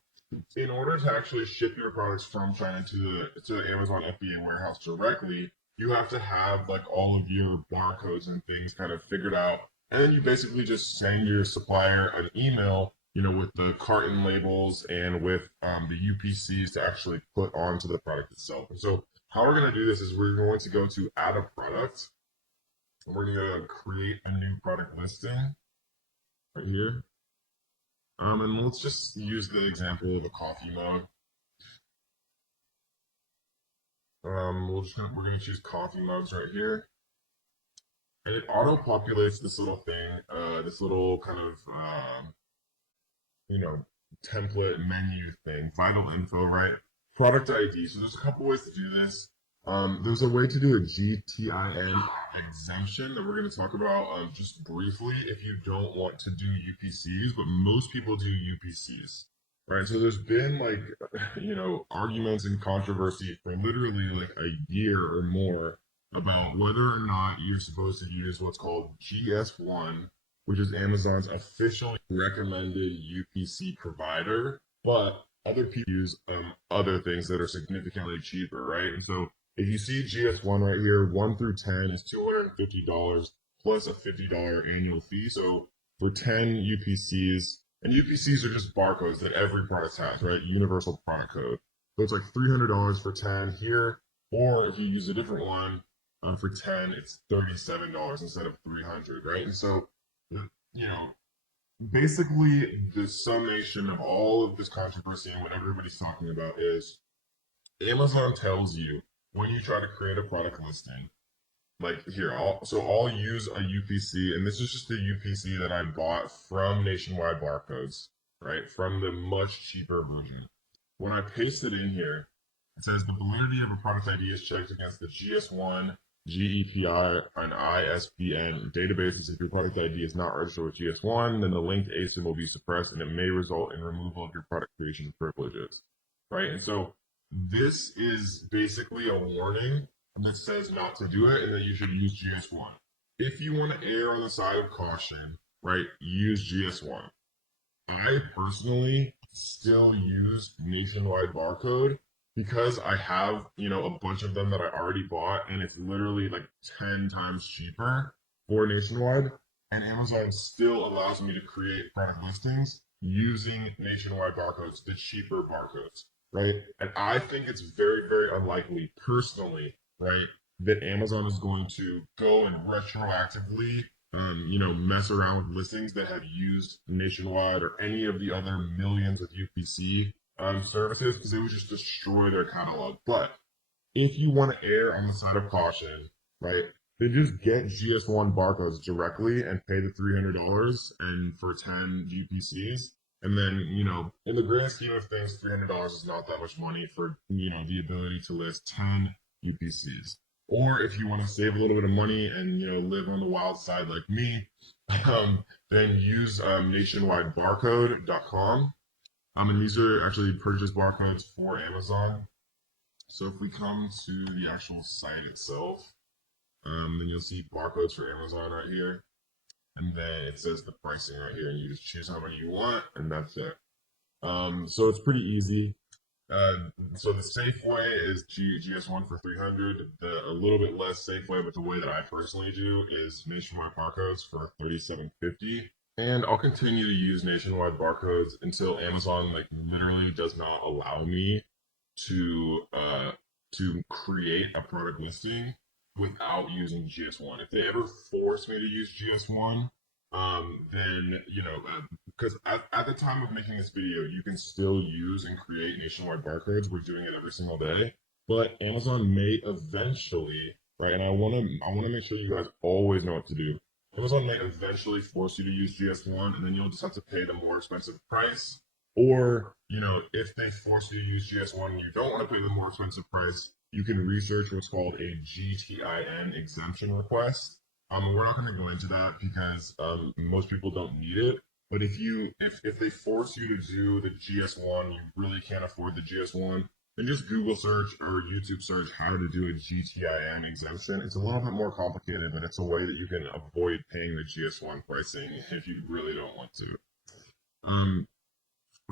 in order to actually ship your products from China to the Amazon FBA warehouse directly, you have to have like all of your barcodes and things kind of figured out, and then you basically just send your supplier an email, with the carton labels and with the UPCs to actually put onto the product itself. And so, how we're going to do this is we're going to go to add a product, and we're going to create a new product listing right here. And let's just use the example of a coffee mug. We're gonna choose coffee mugs right here, and it auto populates this little thing, this little kind of you know template menu thing, vital info, right? Product ID. So there's a couple ways to do this. There's a way to do a GTIN exemption that we're going to talk about just briefly if you don't want to do UPCs, but most people do UPCs, right? So there's been like, arguments and controversy for literally like a year or more about whether or not you're supposed to use what's called GS1, which is Amazon's officially recommended UPC provider, but other people use other things that are significantly cheaper, right? And so if you see GS1 right here, 1 through 10 is $250 plus a $50 annual fee. So for 10 UPCs, and UPCs are just barcodes that every product has, right? Universal product code. So it's like $300 for 10 here, or if you use a different one for 10, it's $37 instead of $300, right? And so, basically the summation of all of this controversy and what everybody's talking about is Amazon tells you when you try to create a product listing, like here, I'll use a UPC, and this is just a UPC that I bought from Nationwide Barcodes, right? From the much cheaper version. When I paste it in here, it says the validity of a product ID is checked against the GS1, GEPI, and ISBN databases. If your product ID is not registered with GS1, then the linked ASIN will be suppressed, and it may result in removal of your product creation privileges, right? And so this is basically a warning that says not to do it and that you should use GS1. If you want to err on the side of caution, right, use GS1. I personally still use Nationwide Barcode because I have, a bunch of them that I already bought, and it's literally like 10 times cheaper for Nationwide. And Amazon still allows me to create product listings using Nationwide Barcodes, the cheaper barcodes, right? And I think it's very, very unlikely, personally, right, that Amazon is going to go and retroactively, mess around with listings that have used Nationwide or any of the other millions of UPC services, because it would just destroy their catalog. But if you want to err on the side of caution, right, then just get GS1 barcodes directly and pay the $300 and for 10 UPCs. And then, in the grand scheme of things, $300 is not that much money for, the ability to list 10 UPCs. Or if you want to save a little bit of money and, live on the wild side like me, then use nationwidebarcode.com. And these are actually purchase barcodes for Amazon. So if we come to the actual site itself, then you'll see barcodes for Amazon right here. And then it says the pricing right here, and you just choose how many you want, and that's it. So it's pretty easy. So the safe way is GS1 for $300. A little bit less safe way, but the way that I personally do is Nationwide Barcodes for $37.50. And I'll continue to use Nationwide Barcodes until Amazon literally does not allow me to create a product listing without using GS1. If they ever force me to use GS1, then, because at the time of making this video, you can still use and create Nationwide Barcodes. We're doing it every single day. But Amazon may eventually, right, and I want to make sure you guys always know what to do. Amazon may eventually force you to use GS1, and then you'll just have to pay the more expensive price. Or, if they force you to use GS1 and you don't want to pay the more expensive price, you can research what's called a GTIN exemption request. We're not going to go into that because most people don't need it. But if they force you to do the GS1, you really can't afford the GS1, and just Google search or YouTube search how to do a GTIM exemption. It's a little bit more complicated, but it's a way that you can avoid paying the GS1 pricing if you really don't want to.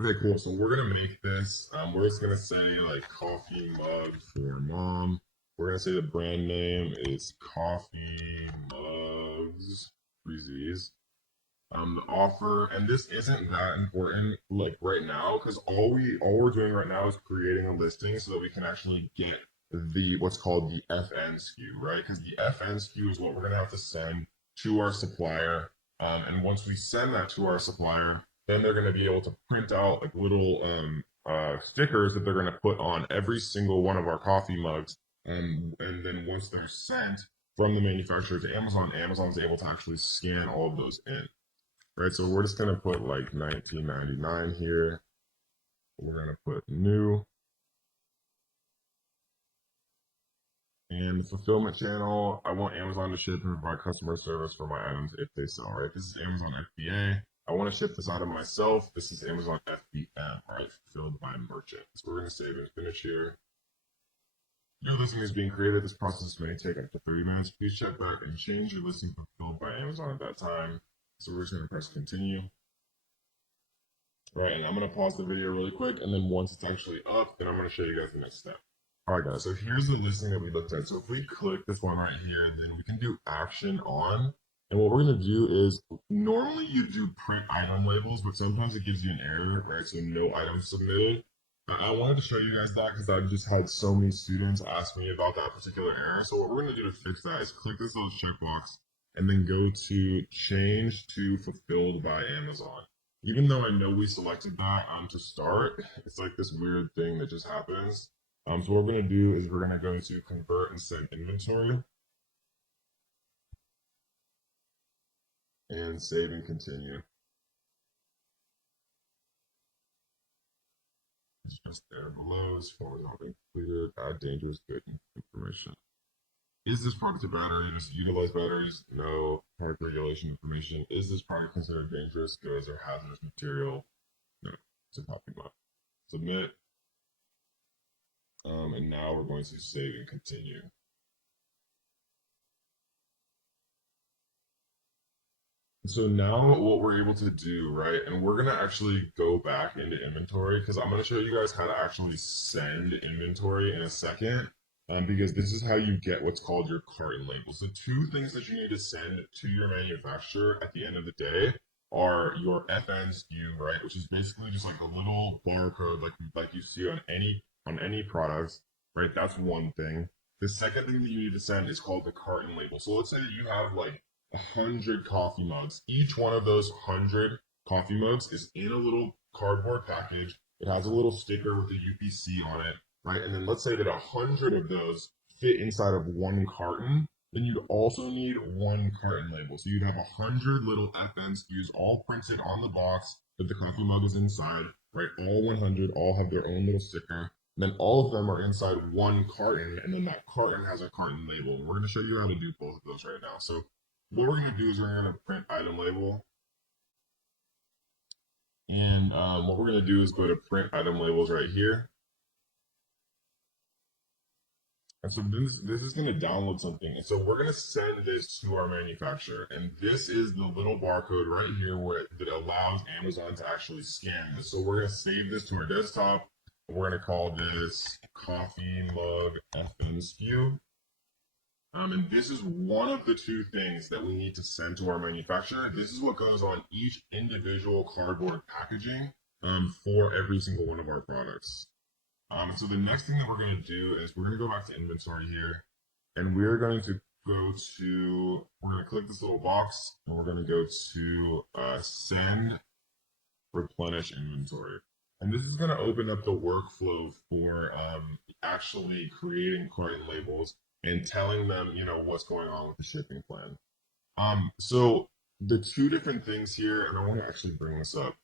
Okay, cool. So we're gonna make this. We're just gonna say like coffee mug for mom. We're gonna say the brand name is Coffee Mugs Freezies. The offer, and this isn't that important like right now because all we're doing right now is creating a listing so that we can actually get the what's called the FN SKU, right? Because the FN SKU is what we're gonna have to send to our supplier, and once we send that to our supplier, then they're gonna be able to print out like little stickers that they're gonna put on every single one of our coffee mugs, and then once they're sent from the manufacturer to Amazon, Amazon's able to actually scan all of those in. Right, so we're just gonna put like 1999 here. We're gonna put new. And the fulfillment channel, I want Amazon to ship and provide customer service for my items if they sell, right? This is Amazon FBA. I want to ship this item myself. This is Amazon FBM, right? Fulfilled by merchant. So we're gonna save and finish here. Your listing is being created. This process may take up to 30 minutes. Please check back and change your listing fulfilled by Amazon at that time. So we're just gonna press continue. Right, and I'm going to pause the video really quick, and then once it's actually up, then I'm going to show you guys the next step. All right, guys, so here's the listing that we looked at. So if we click this one right here, then we can do action on. And what we're going to do is, normally you do print item labels, but sometimes it gives you an error, right? So no items submitted. I wanted to show you guys that because I've just had so many students ask me about that particular error. So what we're going to do to fix that is click this little checkbox and then go to change to fulfilled by Amazon. Even though I know we selected that to start, it's like this weird thing that just happens. So what we're going to do is we're going to go to convert and send inventory and save and continue. It's just there below. This form is not being completed. Add dangerous good information. Is this product a battery? Does it utilize batteries? No. Product regulation information. Is this product considered dangerous goods or hazardous material? No. It's a coffee mug. Submit. And now we're going to save and continue. So now what we're able to do, right, and we're going to actually go back into inventory because I'm going to show you guys how to actually send inventory in a second. Because this is how you get what's called your carton labels. The two things that you need to send to your manufacturer at the end of the day are your FN SKU, right, which is basically just like a little barcode like you see on any products, right? That's one thing. The second thing that you need to send is called the carton label. So let's say that you have like 100 coffee mugs. Each one of those 100 coffee mugs is in a little cardboard package. It has a little sticker with a UPC on it. Right, and then let's say that 100 of those fit inside of one carton, then you'd also need one carton label. So you'd have 100 little FN SKUs all printed on the box that the coffee mug is inside, right? All 100 all have their own little sticker. And then all of them are inside one carton, and then that carton has a carton label. And we're going to show you how to do both of those right now. So what we're going to do is we're going to print item label. And what we're going to do is go to print item labels right here. And so this is going to download something. And so we're going to send this to our manufacturer. And this is the little barcode right here that allows Amazon to actually scan this. So we're going to save this to our desktop. We're going to call this coffee mug FN SKU. And this is one of the two things that we need to send to our manufacturer. This is what goes on each individual cardboard packaging for every single one of our products. So the next thing that we're going to do is we're going to go back to inventory here, and we're going to we're going to click this little box, and we're going to go to send replenish inventory. And this is going to open up the workflow for actually creating carton labels and telling them, what's going on with the shipping plan. So the two different things here, and I want to actually bring this up.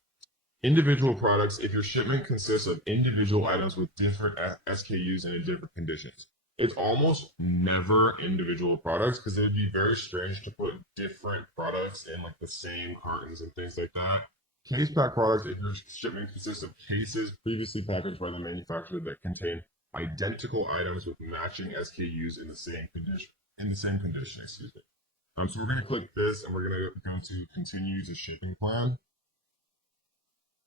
Individual products, if your shipment consists of individual items with different SKUs and in different conditions. It's almost never individual products because it would be very strange to put different products in like the same cartons and things like that. Case pack products, if your shipment consists of cases previously packaged by the manufacturer that contain identical items with matching SKUs in the same condition. Excuse me. So we're going to click this and we're going to go to continue to shipping plan.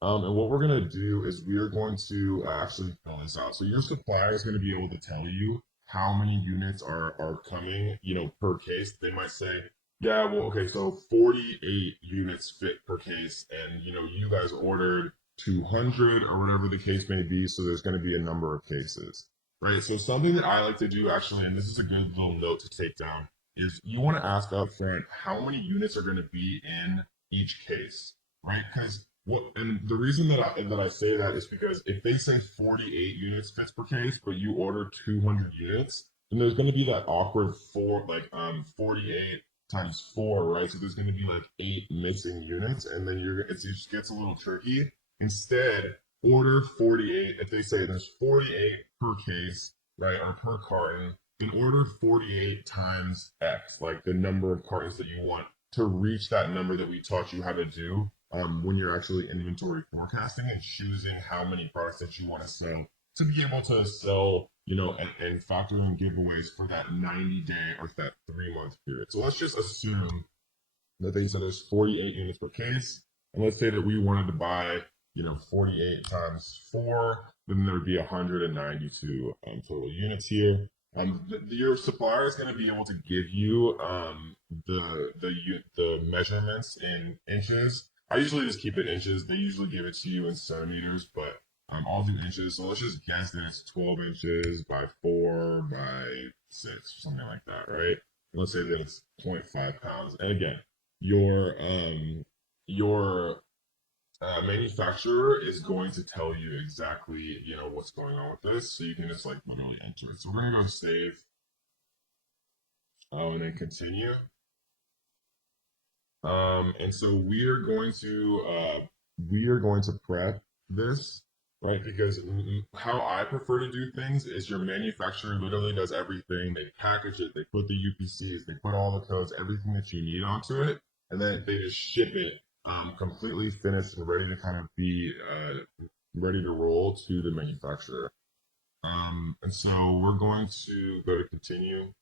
And what we're going to do is we are going to actually fill this out. So your supplier is going to be able to tell you how many units are coming, per case. They might say, yeah, well, okay, so 48 units fit per case, and you guys ordered 200 or whatever the case may be, so there's going to be a number of cases, right? So something that I like to do actually, and this is a good little note to take down, is you want to ask up front how many units are going to be in each case, right? Because and the reason that I say that is because if they say 48 units fits per case, but you order 200 units, then there's going to be that awkward 48 times 4, right? So there's going to be like 8 missing units, and then it just gets a little tricky. Instead, order 48. If they say there's 48 per case, right, or per carton, then order 48 times X, like the number of cartons that you want to reach that number that we taught you how to do when you're actually inventory forecasting and choosing how many products that you want to sell to be able to sell, and factor in giveaways for that 90-day or that 3-month period. So let's just assume that they said there's 48 units per case, and let's say that we wanted to buy, 48 times 4, then there would be 192 total units here. Your supplier is going to be able to give you the measurements in inches. I usually just keep it inches. They usually give it to you in centimeters, but I'll do inches. So let's just guess that it's 12 inches by 4 by 6, something like that, right? Let's say that it's 0.5 pounds. And again, your manufacturer is going to tell you exactly, what's going on with this. So you can just like literally enter it. So we're gonna go save, and then continue. And so we are going to prep this, right? Because how I prefer to do things is your manufacturer literally does everything. They package it, they put the UPCs, they put all the codes, everything that you need onto it, and then they just ship it completely finished and ready to kind of be ready to roll to the manufacturer. And so we're going to go to continue.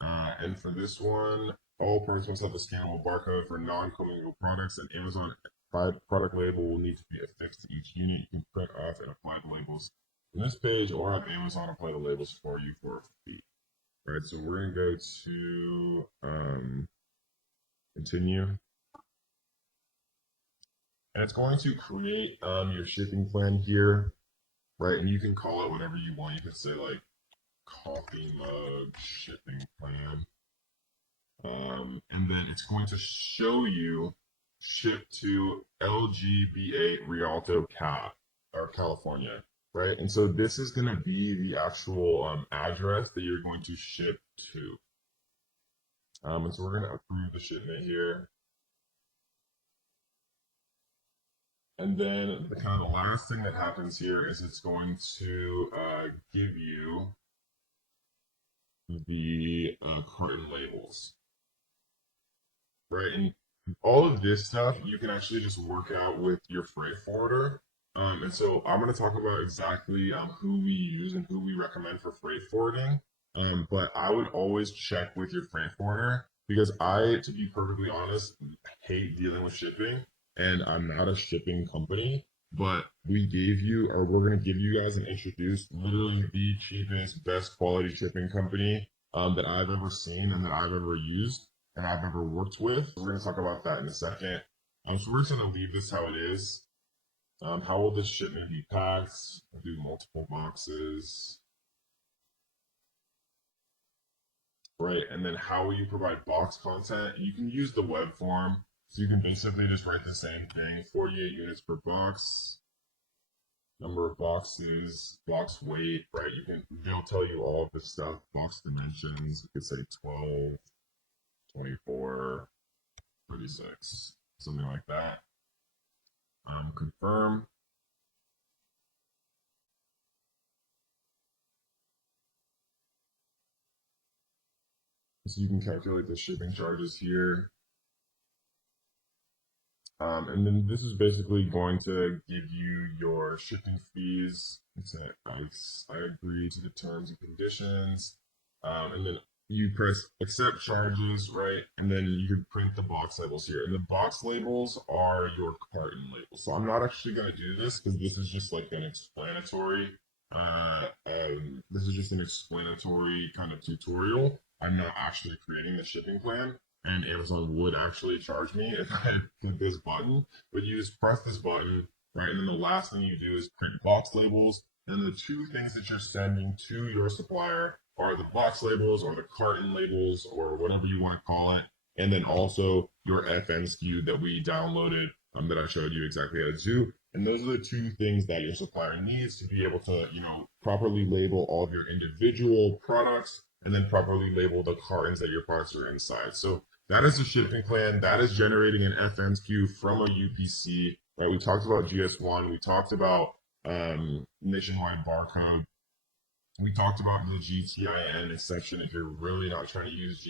And for this one, all products must have a scannable barcode for non-commingled products, and Amazon product label will need to be affixed to each unit. You can print off and apply the labels on this page, or have Amazon apply the labels for you for a fee. All right, so we're gonna go to continue, and it's going to create your shipping plan here, right? And you can call it whatever you want. You can say like coffee mug shipping plan. And then it's going to show you ship to LGBA Rialto, California, right? And so this is going to be the actual address that you're going to ship to. And so we're going to approve the shipment here. And then the kind of the last thing that happens here is it's going to give you the carton labels. Right, and all of this stuff you can actually just work out with your freight forwarder. And so I'm going to talk about exactly who we use and who we recommend for freight forwarding. But I would always check with your freight forwarder because to be perfectly honest, hate dealing with shipping, and I'm not a shipping company. But we're going to give you guys and introduce literally the cheapest, best quality shipping company that I've ever seen and that I've ever used and I've ever worked with. We're going to talk about that in a second. So we're just going to leave this how it is. How will this shipment be packed? I'll do multiple boxes. Right, and then how will you provide box content? You can use the web form. So you can basically just write the same thing, 48 units per box. Number of boxes, box weight, right? They'll tell you all of this stuff. Box dimensions, you could say 12, 24, 36, something like that. Confirm. So you can calculate the shipping charges here. And then this is basically going to give you your shipping fees. It's a, I agree to the terms and conditions. And then you press accept charges, right? And then you can print the box labels here. And the box labels are your carton labels. So I'm not actually going to do this because this is just like an explanatory. This is just an explanatory kind of tutorial. I'm not actually creating the shipping plan, and Amazon would actually charge me if I click this button. But you just press this button, right? And then the last thing you do is print box labels. And the two things that you're sending to your supplier are the box labels or the carton labels or whatever you want to call it. And then also your FN SKU that we downloaded that I showed you exactly how to do. And those are the two things that your supplier needs to be able to, properly label all of your individual products and then properly label the cartons that your products are inside. So that is the shipping plan. That is generating an FNSQ from a UPC, right? We talked about GS1. We talked about nationwide barcode. We talked about the GTIN exception if you're really not trying to use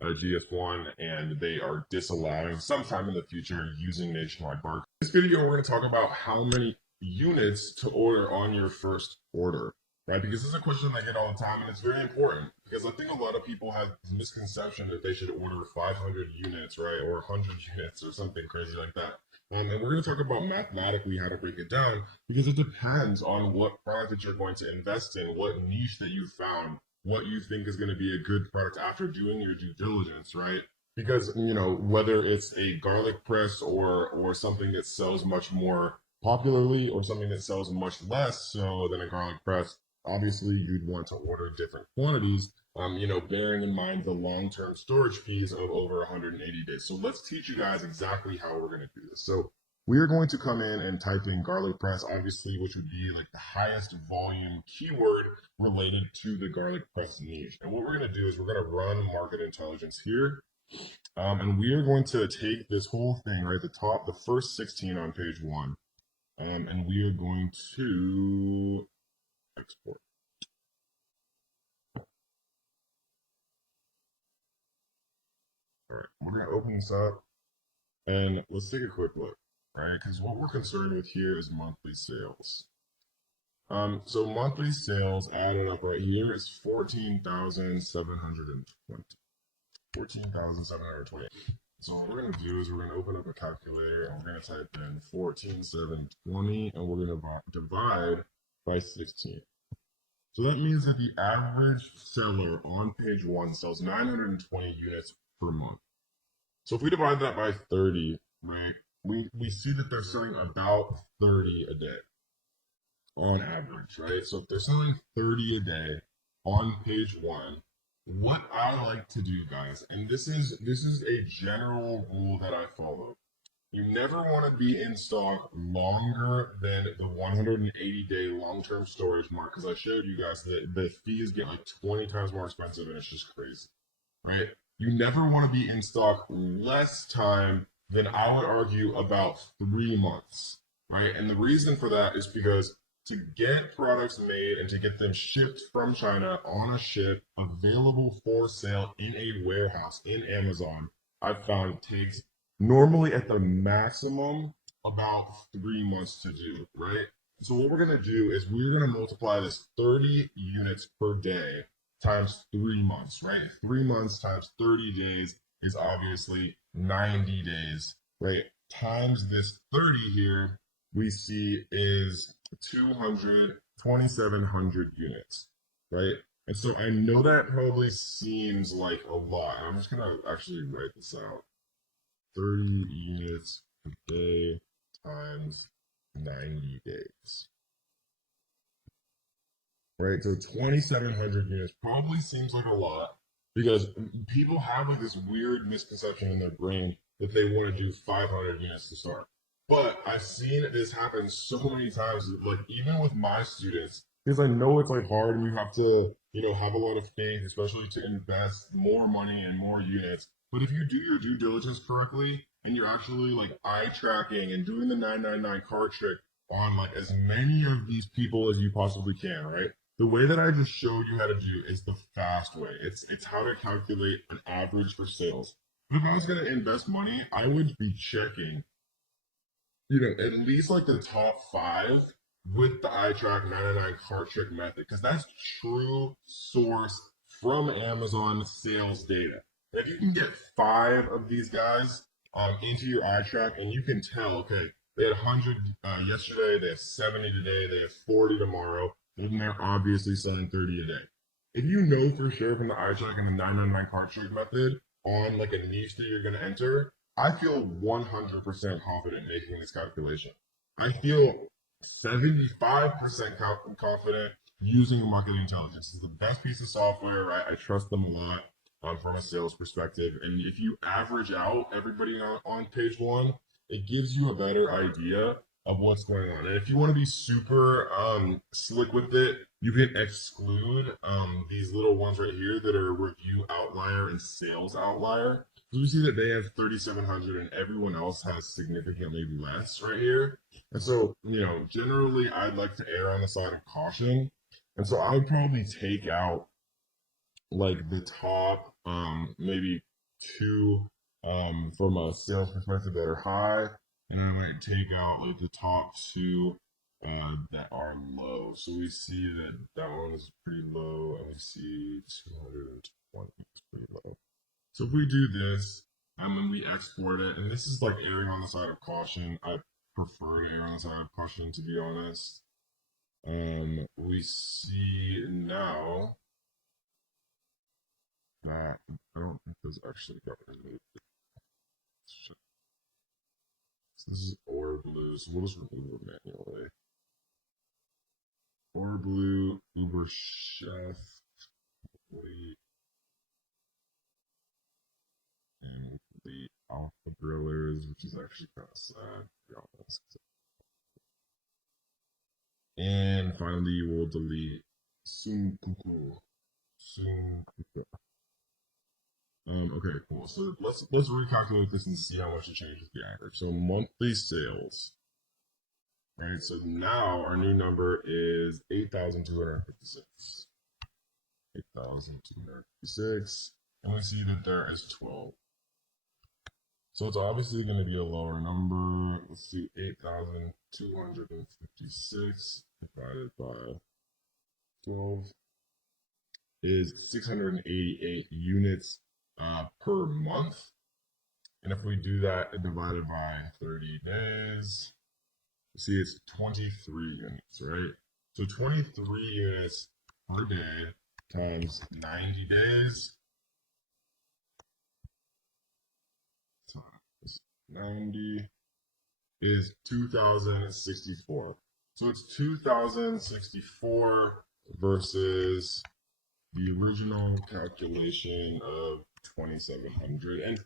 GS1 and they are disallowing sometime in the future using nationwide barcode. In this video, we're going to talk about how many units to order on your first order, right? Because this is a question I get all the time, and it's very important because I think a lot of people have this misconception that they should order 500 units, right? Or 100 units or something crazy like that. And we're going to talk about mathematically how to break it down because it depends on what product that you're going to invest in, what niche that you found, what you think is going to be a good product after doing your due diligence, right? Because, whether it's a garlic press or something that sells much more popularly or something that sells much less so than a garlic press, obviously you'd want to order different quantities, bearing in mind the long-term storage fees of over 180 days. So let's teach you guys exactly how we're going to do this. So we are going to come in and type in garlic press, obviously, which would be like the highest volume keyword related to the garlic press niche. And what we're going to do is we're going to run market intelligence here. And we are going to take this whole thing, right, the first 16 on page 1, and we are going to export. All right, we're going to open this up and let's take a quick look, right? Because what we're concerned with here is monthly sales. So monthly sales added up right here is 14,720. 14,720. So what we're going to do is we're going to open up a calculator and we're going to type in 14,720 and we're going to divide by 16. So that means that the average seller on page 1 sells 920 units per month. So if we divide that by 30, right, we see that they're selling about 30 a day on average, right? So if they're selling 30 a day on page 1, what I like to do, guys, and this is a general rule that I follow. You never want to be in stock longer than the 180-day long-term storage mark, because I showed you guys that the fees get like 20 times more expensive, and it's just crazy, right? You never want to be in stock less time than, I would argue, about 3 months, right? And the reason for that is because to get products made and to get them shipped from China on a ship available for sale in a warehouse in Amazon, I've found takes normally at the maximum about 3 months to do, right? So what we're going to do is we're going to multiply this 30 units per day times 3 months, right? 3 months times 30 days is obviously 90 days, right? Times this 30 here, we see is 2,700 units, right? And so I know that probably seems like a lot. I'm just going to actually write this out. 30 units a day times 90 days. Right, so 2,700 units probably seems like a lot because people have like this weird misconception in their brain that they want to do 500 units to start. But I've seen this happen so many times, like even with my students, because I know it's like hard and you have to, have a lot of faith, especially to invest more money and more units. But if you do your due diligence correctly and you're actually like eye tracking and doing the 999 card trick on like as many of these people as you possibly can, right? The way that I just showed you how to do is the fast way. It's how to calculate an average for sales. But if I was going to invest money, I would be checking at least like the top five with the iTrack 99 cart trick method, because that's true source from Amazon sales data. If you can get five of these guys into your iTrack and you can tell, okay, they had 100 yesterday, they have 70 today, they have 40 tomorrow, then they're obviously selling 30 a day. If you know for sure from the iTrack and the 999 cart trick method on like a niche that you're going to enter, I feel 100% confident making this calculation. I feel 75% confident using marketing intelligence. It's the best piece of software, right? I trust them a lot from a sales perspective. And if you average out everybody on page one, it gives you a better idea of what's going on. And if you want to be super slick with it, you can exclude these little ones right here that are review outlier and sales outlier. So we see that they have 3,700 and everyone else has significantly less right here. And so, generally I'd like to err on the side of caution. And so I would probably take out like the top maybe two from a sales perspective that are high, and I might take out like the top two that are low. So we see that that one is pretty low, and we see 220 is pretty low. So if we do this, and when we export it, and this is like erring on the side of caution, I prefer to err on the side of caution, to be honest. We see now that I don't think this actually got removed. So this is or blue, so we'll just remove it manually. Or blue, Uber Chef, and the Alpha Grillers, which is actually kind of sad, to be honest. And finally, we'll delete Soon Cuckoo. Soon Cuckoo. Okay, cool. So let's recalculate this and see how much it changes the average. So monthly sales, right? So now our new number is 8,256. 8,256, and we see that there is 12. So it's obviously going to be a lower number. Let's see, 8,256 divided by 12 is 688 units per month. And if we do that divided by 30 days, you see it's 23 units, right? So 23 units per day times 90 days times 90 is 2,064. So it's 2,064 versus the original calculation of 2,700. And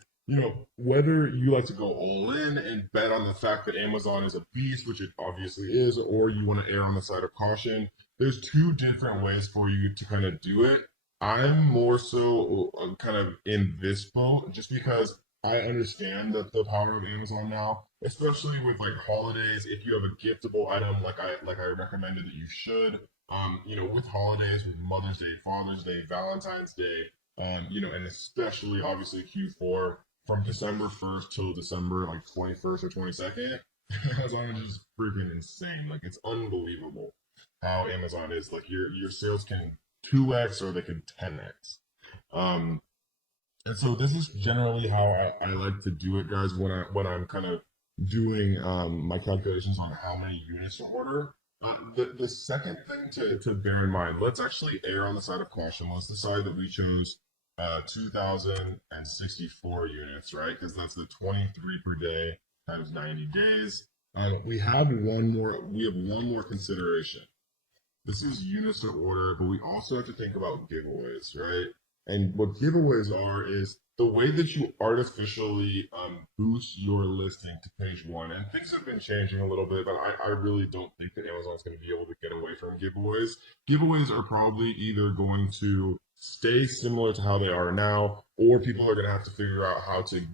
whether you like to go all in and bet on the fact that Amazon is a beast, which it obviously is, or you want to err on the side of caution, there's two different ways for you to kind of do it. I'm more so kind of in this boat just because I understand that the power of Amazon now, especially with like holidays, if you have a giftable item like I recommended that you should, with holidays, with Mother's Day, Father's Day, Valentine's Day, and especially obviously Q4 from December 1st till December like 21st or 22nd, Amazon is just freaking insane. Like it's unbelievable how Amazon is. Like your sales can 2x or they can 10x. And so this is generally how I like to do it, guys, when I'm kind of doing my calculations on how many units to order. The second thing to bear in mind, let's actually err on the side of caution. Let's decide that we chose 2,064 units, right? Because that's the 23 per day times 90 days. We have one more consideration. This is units to order, but we also have to think about giveaways, right? And what giveaways are is the way that you artificially boost your listing to page one. And things have been changing a little bit, but I really don't think that Amazon's going to be able to get away from giveaways. Giveaways are probably either going to stay similar to how they are now, or people are going to have to figure out how to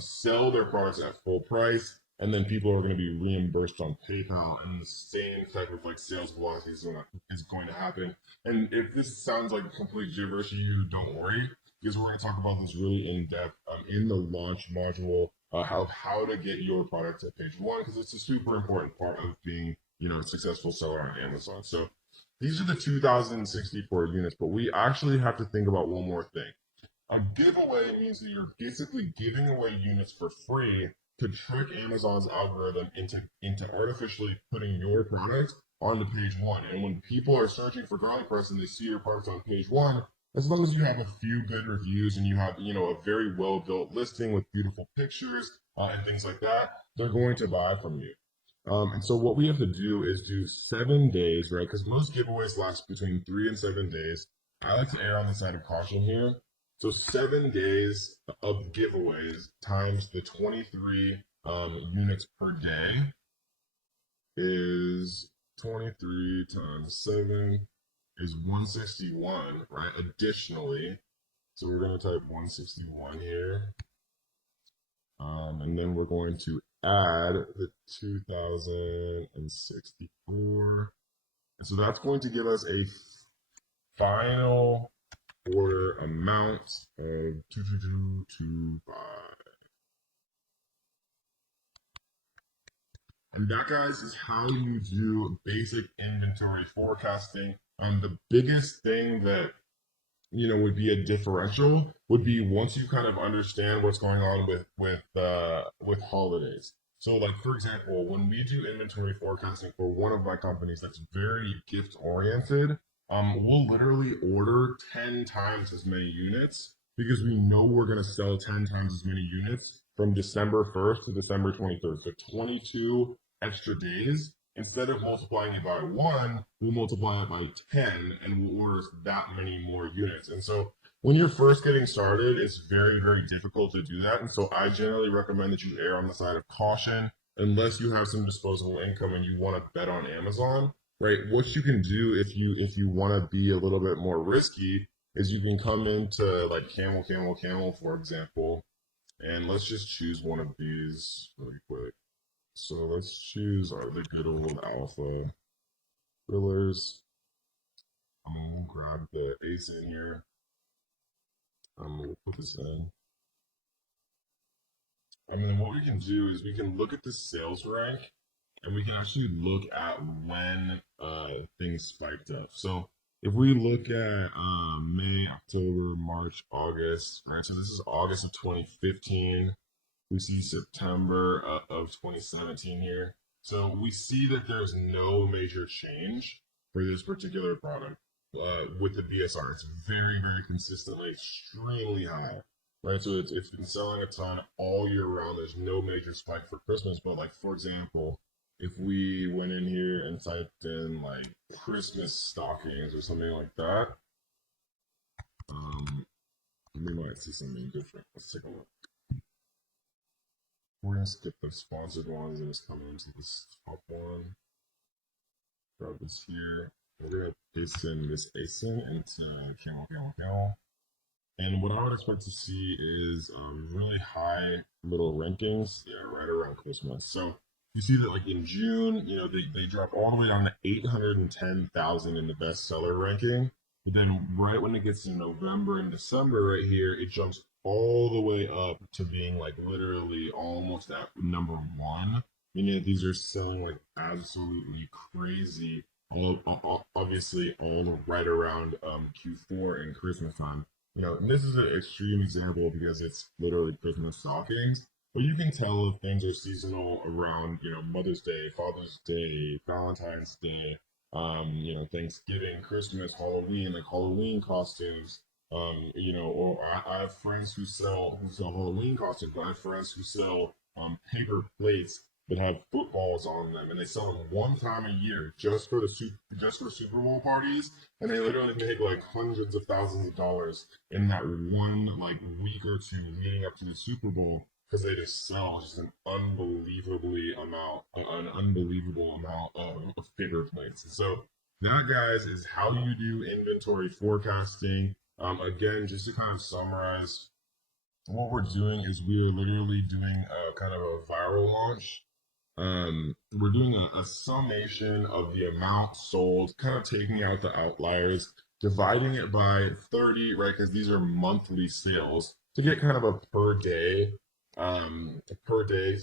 sell their products at full price. And then people are going to be reimbursed on PayPal, and the same type of like sales velocity is going to happen. And if this sounds like complete gibberish to you, don't worry. because we're going to talk about this really in depth in the launch module, how to get your product at page one, because it's a super important part of being, a successful seller on Amazon. So these are the 2,064 units, but we actually have to think about one more thing. A giveaway means that you're basically giving away units for free to trick Amazon's algorithm into artificially putting your product onto page one. And when people are searching for garlic press and they see your product on page one, as long as you have a few good reviews and you have, a very well built listing with beautiful pictures and things like that, they're going to buy from you. And so what we have to do is do 7 days, right? Because most giveaways last between 3 and 7 days. I like to err on the side of caution here. So 7 days of giveaways times the 23 units per day is 23 times 7 is 161, right? Additionally, so we're going to type 161 here. And then we're going to add the 2,064. And so that's going to give us a final order amount of 22225. And that, guys, is how you do basic inventory forecasting. The biggest thing that would be a differential would be once you kind of understand what's going on with holidays. So, like, for example, when we do inventory forecasting for one of my companies that's very gift oriented, we'll literally order 10 times as many units because we know we're going to sell 10 times as many units from December 1st to December 23rd. So 22 extra days. Instead of multiplying it by 1, we'll multiply it by 10 and we'll order that many more units. And so when you're first getting started, it's very, very difficult to do that. And so I generally recommend that you err on the side of caution unless you have some disposable income and you want to bet on Amazon, right? What you can do if you want to be a little bit more risky is you can come into like camel, for example, and let's just choose one of these really quick. So let's choose the good old alpha fillers. I'm gonna grab the ace in here. I'm gonna put this in. And then what we can do is we can look at the sales rank and we can actually look at when things spiked up. So if we look at May, October, March, August, right? So this is August of 2015. We see September of 2017 here. So we see that there's no major change for this particular product with the BSR. It's very, very consistently extremely high, right? So it's been selling a ton all year round. There's no major spike for Christmas. But like, for example, if we went in here and typed in like Christmas stockings or something like that, we might see something different. Let's take a look. We're going to skip the sponsored ones and just come into this top one. Grab this here. We're going to paste in this ASIN into camel. And what I would expect to see is really high little rankings, right around Christmas. So you see that like in June, they drop all the way down to 810,000 in the bestseller ranking. But then right when it gets to November and December right here, it jumps all the way up to being like literally almost at number one. Meaning that these are selling like absolutely crazy. Obviously all right around Q4 and Christmas time. And this is an extreme example because it's literally Christmas stockings. But you can tell if things are seasonal around, Mother's Day, Father's Day, Valentine's Day, Thanksgiving, Christmas, Halloween, like Halloween costumes. Or I have friends who sell Halloween costumes, but I have friends who sell paper plates that have footballs on them, and they sell them one time a year just for Super Bowl parties, and they literally make like hundreds of thousands of dollars in that one like week or two leading up to the Super Bowl because they just sell just an unbelievable amount of paper plates. So that, guys, is how you do inventory forecasting. Again, just to kind of summarize, what we're doing is we are literally doing a kind of a viral launch. We're doing a summation of the amount sold, kind of taking out the outliers dividing it by 30, right? Because these are monthly sales to get kind of a per day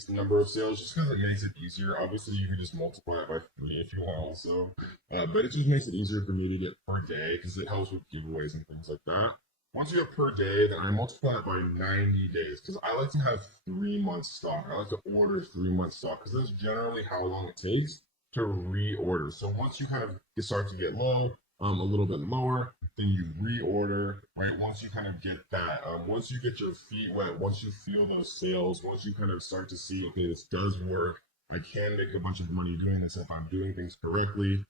number of sales, just because it makes it easier. Obviously, you can just multiply it by 3 if you want also, but it just makes it easier for me to get per day because it helps with giveaways and things like that. Once you have per day, then I multiply it by 90 days because I like to have 3 months stock. I like to order 3 months stock because that's generally how long it takes to reorder. So once you kind of start to get low, a little bit lower, then you reorder, right? Once you kind of get that, once you get your feet wet, once you feel those sales, once you kind of start to see, okay, this does work, I can make a bunch of money doing this if I'm doing things correctly,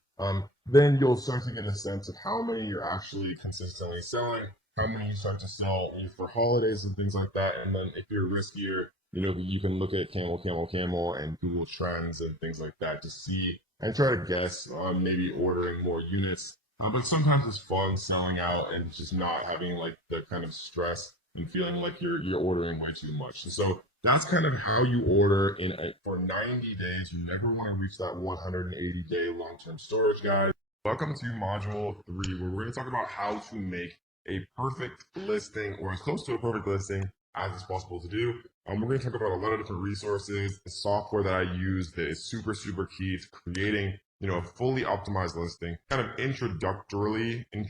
then you'll start to get a sense of how many you're actually consistently selling, how many you start to sell for holidays and things like that. And then if you're riskier, you can look at camel, and Google Trends and things like that to see and try to guess on maybe ordering more units. But sometimes it's fun selling out and just not having like the kind of stress and feeling like you're ordering way too much. And so that's kind of how you order for 90 days. You never want to reach that 180-day long-term storage, guys. Welcome to module 3, where we're going to talk about how to make a perfect listing, or as close to a perfect listing as it's possible to do. We're going to talk about a lot of different resources, the software that I use that is super, super key to creating, a fully optimized listing, kind of introductorily in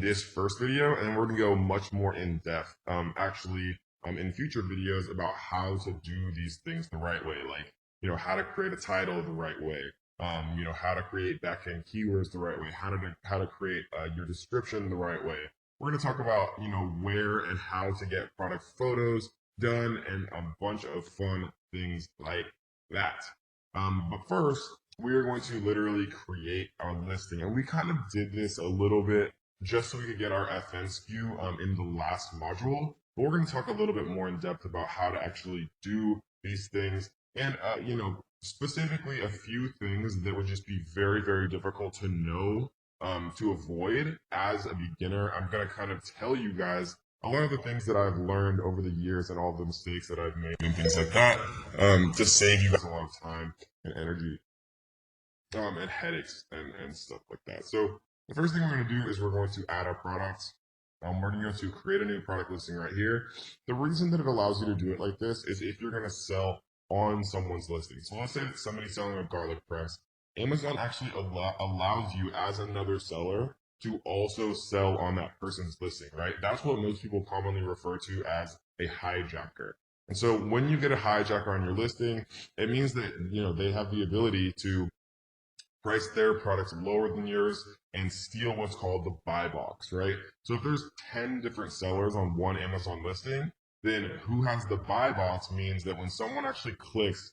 this first video, and we're going to go much more in depth, in future videos about how to do these things the right way, like, how to create a title the right way, how to create backend keywords the right way, how to create your description the right way. We're going to talk about, where and how to get product photos done and a bunch of fun things like that. But first, we are going to literally create our listing. And we kind of did this a little bit just so we could get our FN SKU in the last module. But we're going to talk a little bit more in depth about how to actually do these things. And, specifically a few things that would just be very, very difficult to know, to avoid as a beginner. I'm going to kind of tell you guys a lot of the things that I've learned over the years and all the mistakes that I've made and things like that, to save you guys a lot of time and energy, and headaches and stuff like that. So the first thing we're going to do is we're going to add our products. We're going to go to create a new product listing right here. The reason that it allows you to do it like this is if you're going to sell on someone's listing. So let's say that somebody's selling a garlic press. Amazon actually allows you as another seller to also sell on that person's listing, right? That's what most people commonly refer to as a hijacker. And so when you get a hijacker on your listing, it means that, they have the ability to price their products lower than yours and steal what's called the buy box, right? So if there's 10 different sellers on one Amazon listing, then who has the buy box means that when someone actually clicks,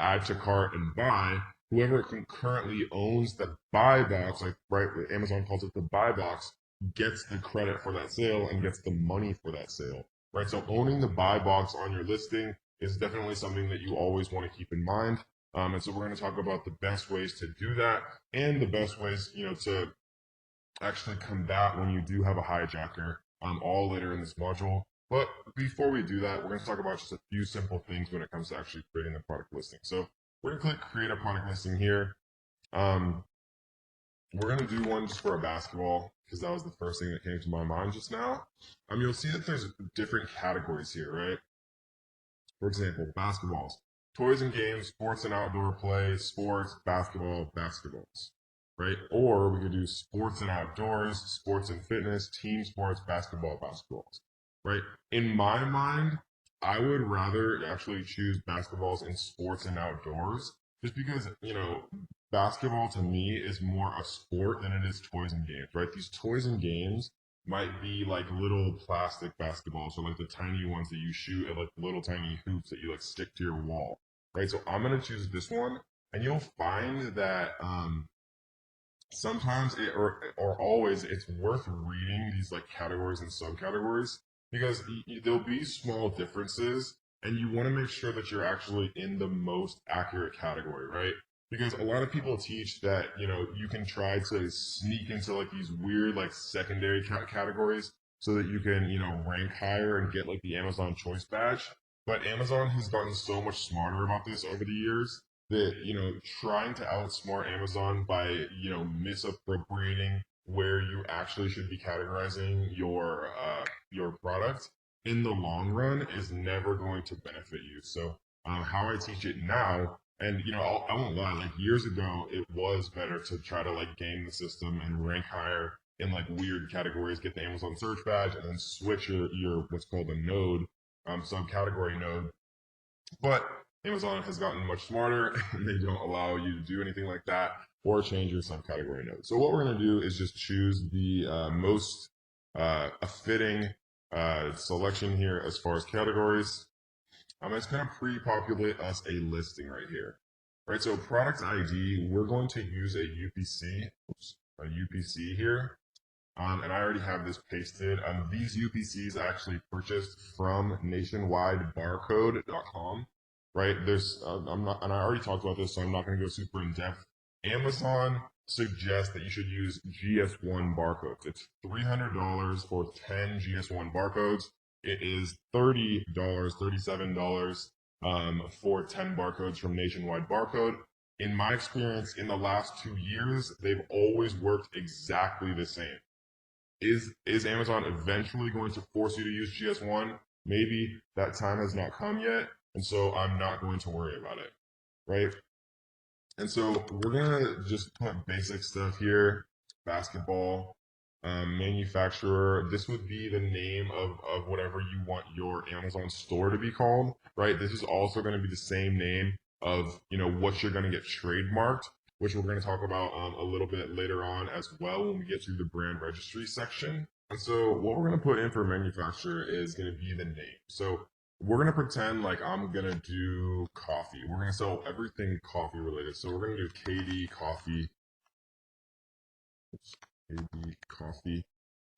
add to cart and buy, whoever concurrently owns the buy box, like, right, Amazon calls it the buy box, gets the credit for that sale and gets the money for that sale, right? So owning the buy box on your listing is definitely something that you always want to keep in mind. And so we're going to talk about the best ways to do that and the best ways, to actually combat when you do have a hijacker, all later in this module. But before we do that, we're going to talk about just a few simple things when it comes to actually creating the product listing. So we're going to click create a product listing here. We're going to do one just for a basketball because that was the first thing that came to my mind just now. You'll see that there's different categories here, right? For example, basketballs, toys and games, sports and outdoor play, sports, basketballs, right? Or we could do sports and outdoors, sports and fitness, team sports, basketballs, right? In my mind, I would rather actually choose basketballs in sports and outdoors just because, basketball to me is more a sport than it is toys and games, right? These toys and games might be like little plastic basketballs, or like the tiny ones that you shoot at like little tiny hoops that you like stick to your wall, right? So I'm gonna choose this one, and you'll find that sometimes or always it's worth reading these like categories and subcategories because there'll be small differences, and you want to make sure that you're actually in the most accurate category, right? Because a lot of people teach that, you can try to sneak into like these weird like secondary categories so that you can, rank higher and get like the Amazon choice badge. But Amazon has gotten so much smarter about this over the years that, trying to outsmart Amazon by, misappropriating where you actually should be categorizing your product in the long run is never going to benefit you. So how I teach it now, and I won't lie, like years ago, it was better to try to like game the system and rank higher in like weird categories, get the Amazon search badge, and then switch your what's called a node, subcategory node. But Amazon has gotten much smarter, and they don't allow you to do anything like that or change your subcategory node. So what we're going to do is just choose the most a fitting selection here as far as categories. It's going to pre-populate us a listing right here. Right, so product ID, we're going to use a UPC here. And I already have this pasted. These UPCs I actually purchased from nationwidebarcode.com. Right, there's I'm not, and I already talked about this, so I'm not going to go super in depth. Amazon suggests that you should use GS1 barcodes. It's $300 for 10 GS1 barcodes. It is $30, $37 for 10 barcodes from Nationwide Barcode. In my experience, in the last 2 years, they've always worked exactly the same. Is Amazon eventually going to force you to use GS1? Maybe that time has not come yet, and so I'm not going to worry about it, right? And so we're gonna just put basic stuff here: basketball, manufacturer. This would be the name of whatever you want your Amazon store to be called, right? This is also going to be the same name of what you're going to get trademarked, which we're going to talk about a little bit later on as well when we get to the brand registry section. And so what we're going to put in for manufacturer is going to be the name. So we're going to pretend like I'm going to do coffee. We're going to sell everything coffee related. So we're going to do KD Coffee. KD Coffee.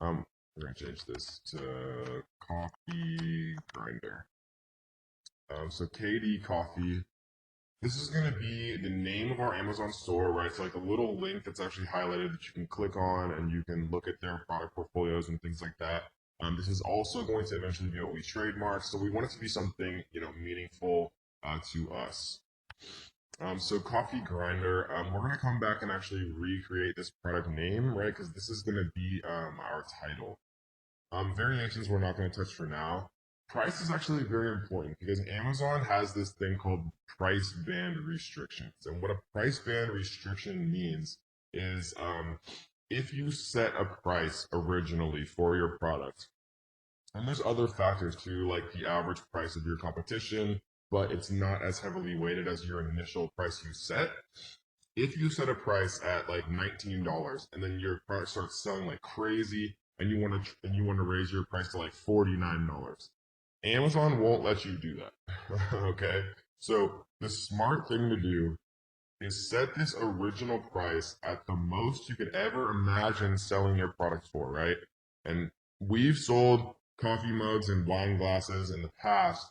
We're going to change this to Coffee Grinder. So KD Coffee. This is going to be the name of our Amazon store, right? It's like a little link that's actually highlighted that you can click on and you can look at their product portfolios and things like that. This is also going to eventually be what we trademark. So we want it to be something, meaningful to us. So Coffee Grinder, we're going to come back and actually recreate this product name, right? Because this is going to be our title. Variations we're not going to touch for now. Price is actually very important because Amazon has this thing called price band restrictions. And what a price band restriction means is if you set a price originally for your product, and there's other factors too, like the average price of your competition, but it's not as heavily weighted as your initial price you set. If you set a price at like $19 and then your product starts selling like crazy and you want to raise your price to like $49, Amazon won't let you do that. Okay? So the smart thing to do is set this original price at the most you could ever imagine selling your product for, right? And we've sold coffee mugs and wine glasses in the past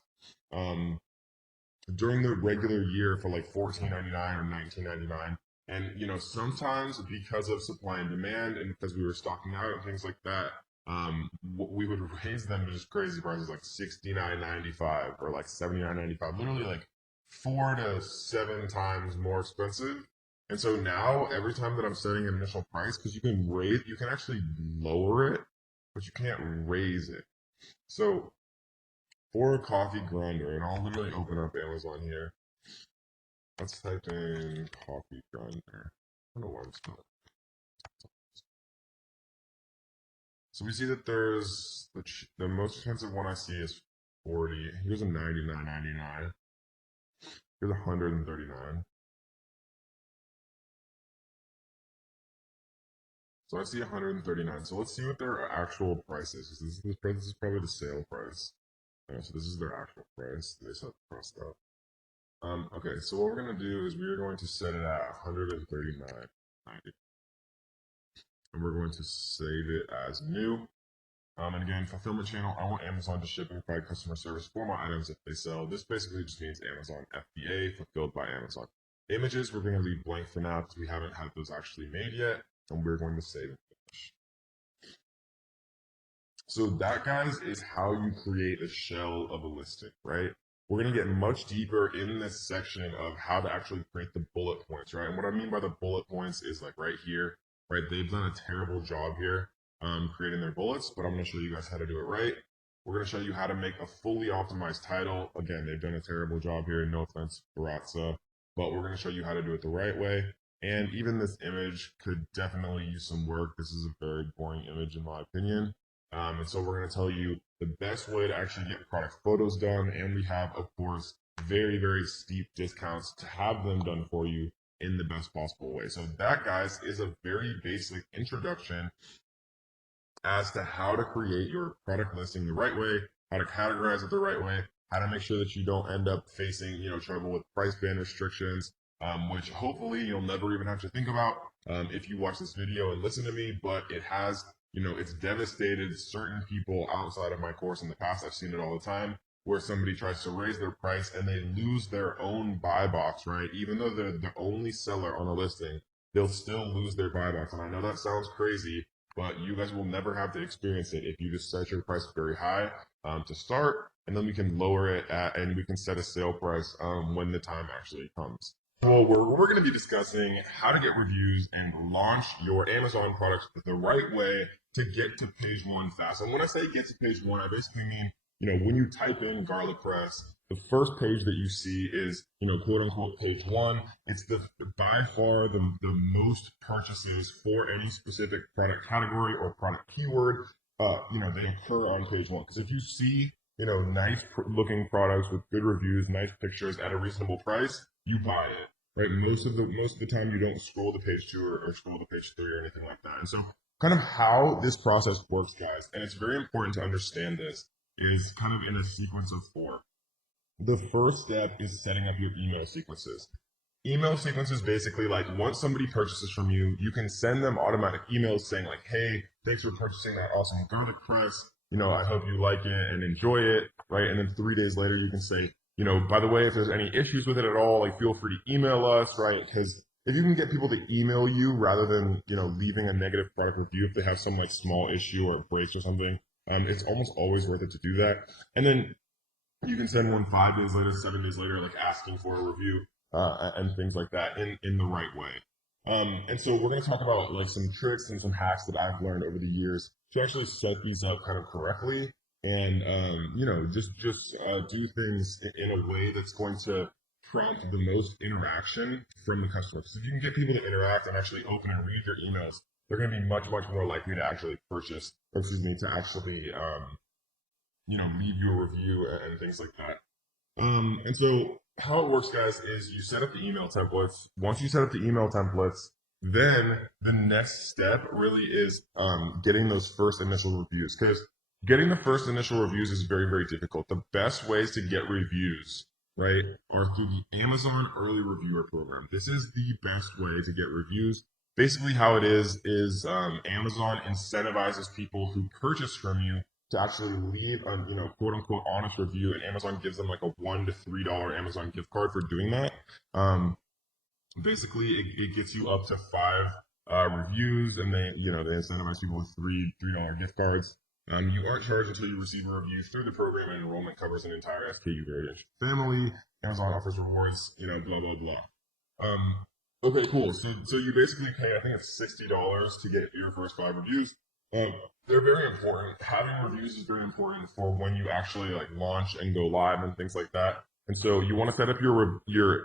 during the regular year for like $14.99 or $19.99. And sometimes because of supply and demand and because we were stocking out and things like that, we would raise them to just crazy prices like $69.95 or like $79.95, literally like 4 to 7 times more expensive. And so now every time that I'm setting an initial price, because you can actually lower it, but you can't raise it. So for a coffee grinder, and I'll literally open up Amazon here. Let's type in coffee grinder. I don't know why I'm spelling. So we see that there's the most expensive one I see is 40. Here's a $99.99. Here's $139. So I see $139. So let's see what their actual price is. This is probably the sale price. So this is their actual price. They set the price up. Okay, so what we're gonna do is we're going to set it at $139.90. And we're going to save it as new. And again, fulfillment channel, I want Amazon to ship and provide customer service for my items if they sell. This basically just means Amazon FBA, fulfilled by Amazon. Images, we're going to leave blank for now because we haven't had those actually made yet. And we're going to save and finish. So that, guys, is how you create a shell of a listing, right? We're going to get much deeper in this section of how to actually create the bullet points, right? And what I mean by the bullet points is like right here. right? They've done a terrible job here creating their bullets, but I'm going to show you guys how to do it right. We're going to show you how to make a fully optimized title. Again, they've done a terrible job here. No offense, Baratza, but we're going to show you how to do it the right way. And even this image could definitely use some work. This is a very boring image in my opinion. And so we're going to tell you the best way to actually get product photos done. And we have, of course, very, very steep discounts to have them done for you in the best possible way. So that, guys, is a very basic introduction as to how to create your product listing the right way, how to categorize it the right way, how to make sure that you don't end up facing, trouble with price band restrictions, which hopefully you'll never even have to think about if you watch this video and listen to me, but it has, it's devastated certain people outside of my course in the past. I've seen it all the time where somebody tries to raise their price and they lose their own buy box, right? Even though they're the only seller on a listing, they'll still lose their buy box. And I know that sounds crazy, but you guys will never have to experience it if you just set your price very high to start, and then we can lower it and we can set a sale price when the time actually comes. So we're going to be discussing how to get reviews and launch your Amazon products the right way to get to page one fast. And when I say get to page one, I basically mean, when you type in garlic press, the first page that you see is, quote unquote, page one. It's by far the most purchases for any specific product category or product keyword. They occur on page one. Because if you see, nice looking products with good reviews, nice pictures at a reasonable price, you buy it, right? Most of the time you don't scroll to page two or scroll to page three or anything like that. And so kind of how this process works, guys, and it's very important to understand this, is kind of in a sequence of four. The first step is setting up your email sequences. Email sequences basically, like, once somebody purchases from you, you can send them automatic emails saying like, hey, thanks for purchasing that awesome garlic press. I hope you like it and enjoy it, right? And then 3 days later, you can say, by the way, if there's any issues with it at all, like, feel free to email us, right? Because if you can get people to email you rather than, leaving a negative product review if they have some like small issue or it breaks or something, it's almost always worth it to do that. And then you can send one 5 days later, 7 days later, like asking for a review and things like that in the right way. And so we're going to talk about like some tricks and some hacks that I've learned over the years to actually set these up kind of correctly and, just do things in a way that's going to prompt the most interaction from the customer. Because if you can get people to interact and actually open and read your emails, they're going to be much, much more likely to actually purchase, to actually, leave you a review and things like that. And so how it works, guys, is you set up the email templates. Once you set up the email templates, then the next step really is getting those first initial reviews, because getting the first initial reviews is very, very difficult. The best ways to get reviews, right, are through the Amazon Early Reviewer Program. This is the best way to get reviews. Basically, how it is Amazon incentivizes people who purchase from you to actually leave a quote unquote honest review, and Amazon gives them like a $1 to $3 Amazon gift card for doing that. Basically, it gets you up to 5 reviews, and they incentivize people with $3 gift cards. You aren't charged until you receive a review through the program, and enrollment covers an entire SKU variation family. Amazon offers rewards, blah blah blah. Okay, cool. So you basically pay, I think it's $60 to get your first 5 reviews. They're very important. Having reviews is very important for when you actually like launch and go live and things like that. And so you want to set up your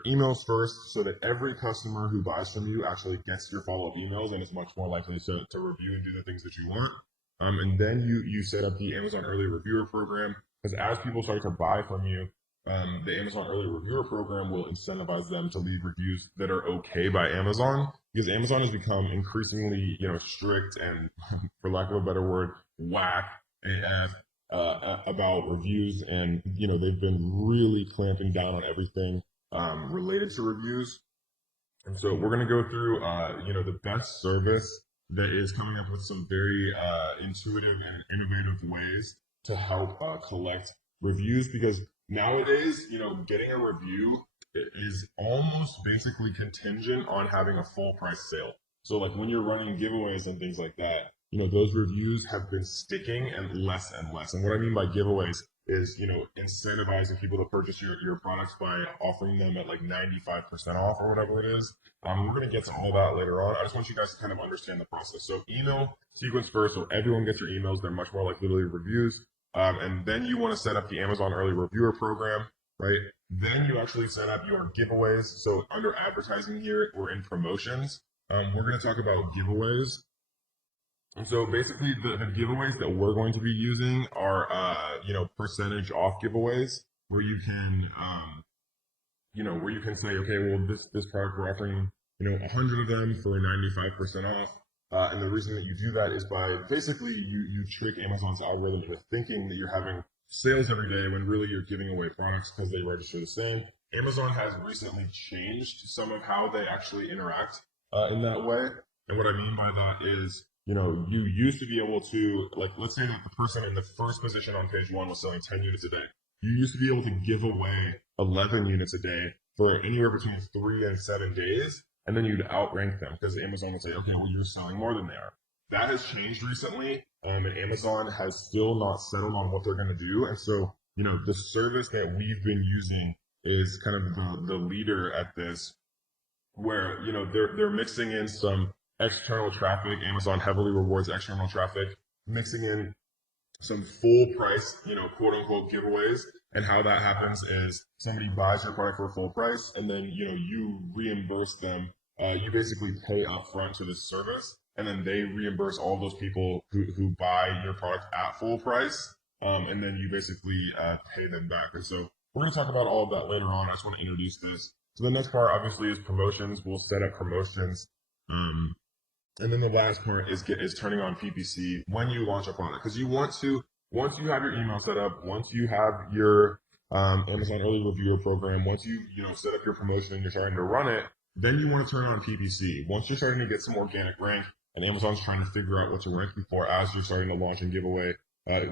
emails first so that every customer who buys from you actually gets your follow-up emails and is much more likely to review and do the things that you want. And then you set up the Amazon Early Reviewer Program, because as people start to buy from you, the Amazon Early Reviewer Program will incentivize them to leave reviews that are okay by Amazon, because Amazon has become increasingly, strict and, for lack of a better word, whack AF about reviews, and they've been really clamping down on everything related to reviews. And so we're going to go through, the best service that is coming up with some very intuitive and innovative ways to help collect reviews, because nowadays, getting a review is almost basically contingent on having a full price sale. So like when you're running giveaways and things like that, those reviews have been sticking and less and less. And what I mean by giveaways is, incentivizing people to purchase your products by offering them at like 95% off or whatever it is. We're going to get to all that later on. I just want you guys to kind of understand the process. So email sequence first, so everyone gets your emails. They're much more likely to leave reviews. And then you want to set up the Amazon early reviewer program, right? Then you actually set up your giveaways. So under advertising here, we're in promotions. We're going to talk about giveaways. And so basically the giveaways that we're going to be using are, percentage off giveaways where you can, where you can say, okay, well, this product we're offering, 100 of them for 95% off. And the reason that you do that is by basically you trick Amazon's algorithm into thinking that you're having sales every day when really you're giving away products because they register the same. Amazon has recently changed some of how they actually interact in that way. And what I mean by that is, you used to be able to, like, let's say that the person in the first position on page one was selling 10 units a day. You used to be able to give away 11 units a day for anywhere between 3 and 7 days, and then you'd outrank them because Amazon would say, okay, well, you're selling more than they are. That has changed recently, and Amazon has still not settled on what they're going to do. And so, the service that we've been using is kind of the leader at this, where, they're mixing in some external traffic. Amazon heavily rewards external traffic, mixing in some full price, quote unquote giveaways. And how that happens is somebody buys your product for full price, and then, you reimburse them. You basically pay upfront to this service, and then they reimburse all those people who buy your product at full price. And then you basically pay them back. And so we're going to talk about all of that later on. I just want to introduce this. So the next part obviously is promotions. We'll set up promotions. And then the last part is turning on PPC when you launch a product, because you want to, once you have your email set up, once you have your Amazon early reviewer program, once you set up your promotion and you're starting to run it, then you want to turn on PPC. Once you're starting to get some organic rank, and Amazon's trying to figure out what to rank before, as you're starting to launch and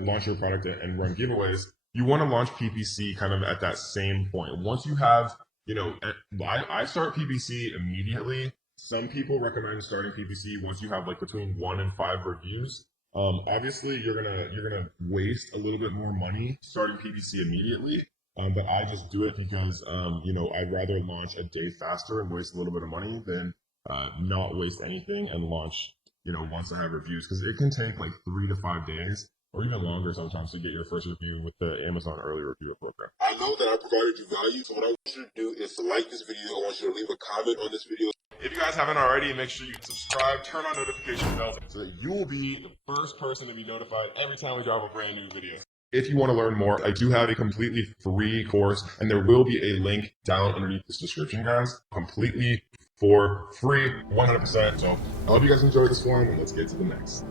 launch your product and run giveaways, you want to launch PPC kind of at that same point. Once you have, I start PPC immediately. Some people recommend starting PPC once you have like between 1 and 5 reviews. Obviously, you're gonna waste a little bit more money starting PPC immediately, but I just do it because I'd rather launch a day faster and waste a little bit of money than not waste anything and launch once I have reviews, because it can take like 3 to 5 days or even longer sometimes to get your first review with the Amazon early reviewer program. I know that I provided you value, so what I want you to do is to like this video. I want you to leave a comment on this video. If you guys haven't already, make sure you subscribe, turn on notification bells, so that you will be the first person to be notified every time we drop a brand new video. If you want to learn more, I do have a completely free course, and there will be a link down underneath this description, guys. Completely for free, 100%. So I hope you guys enjoyed this one, and let's get to the next.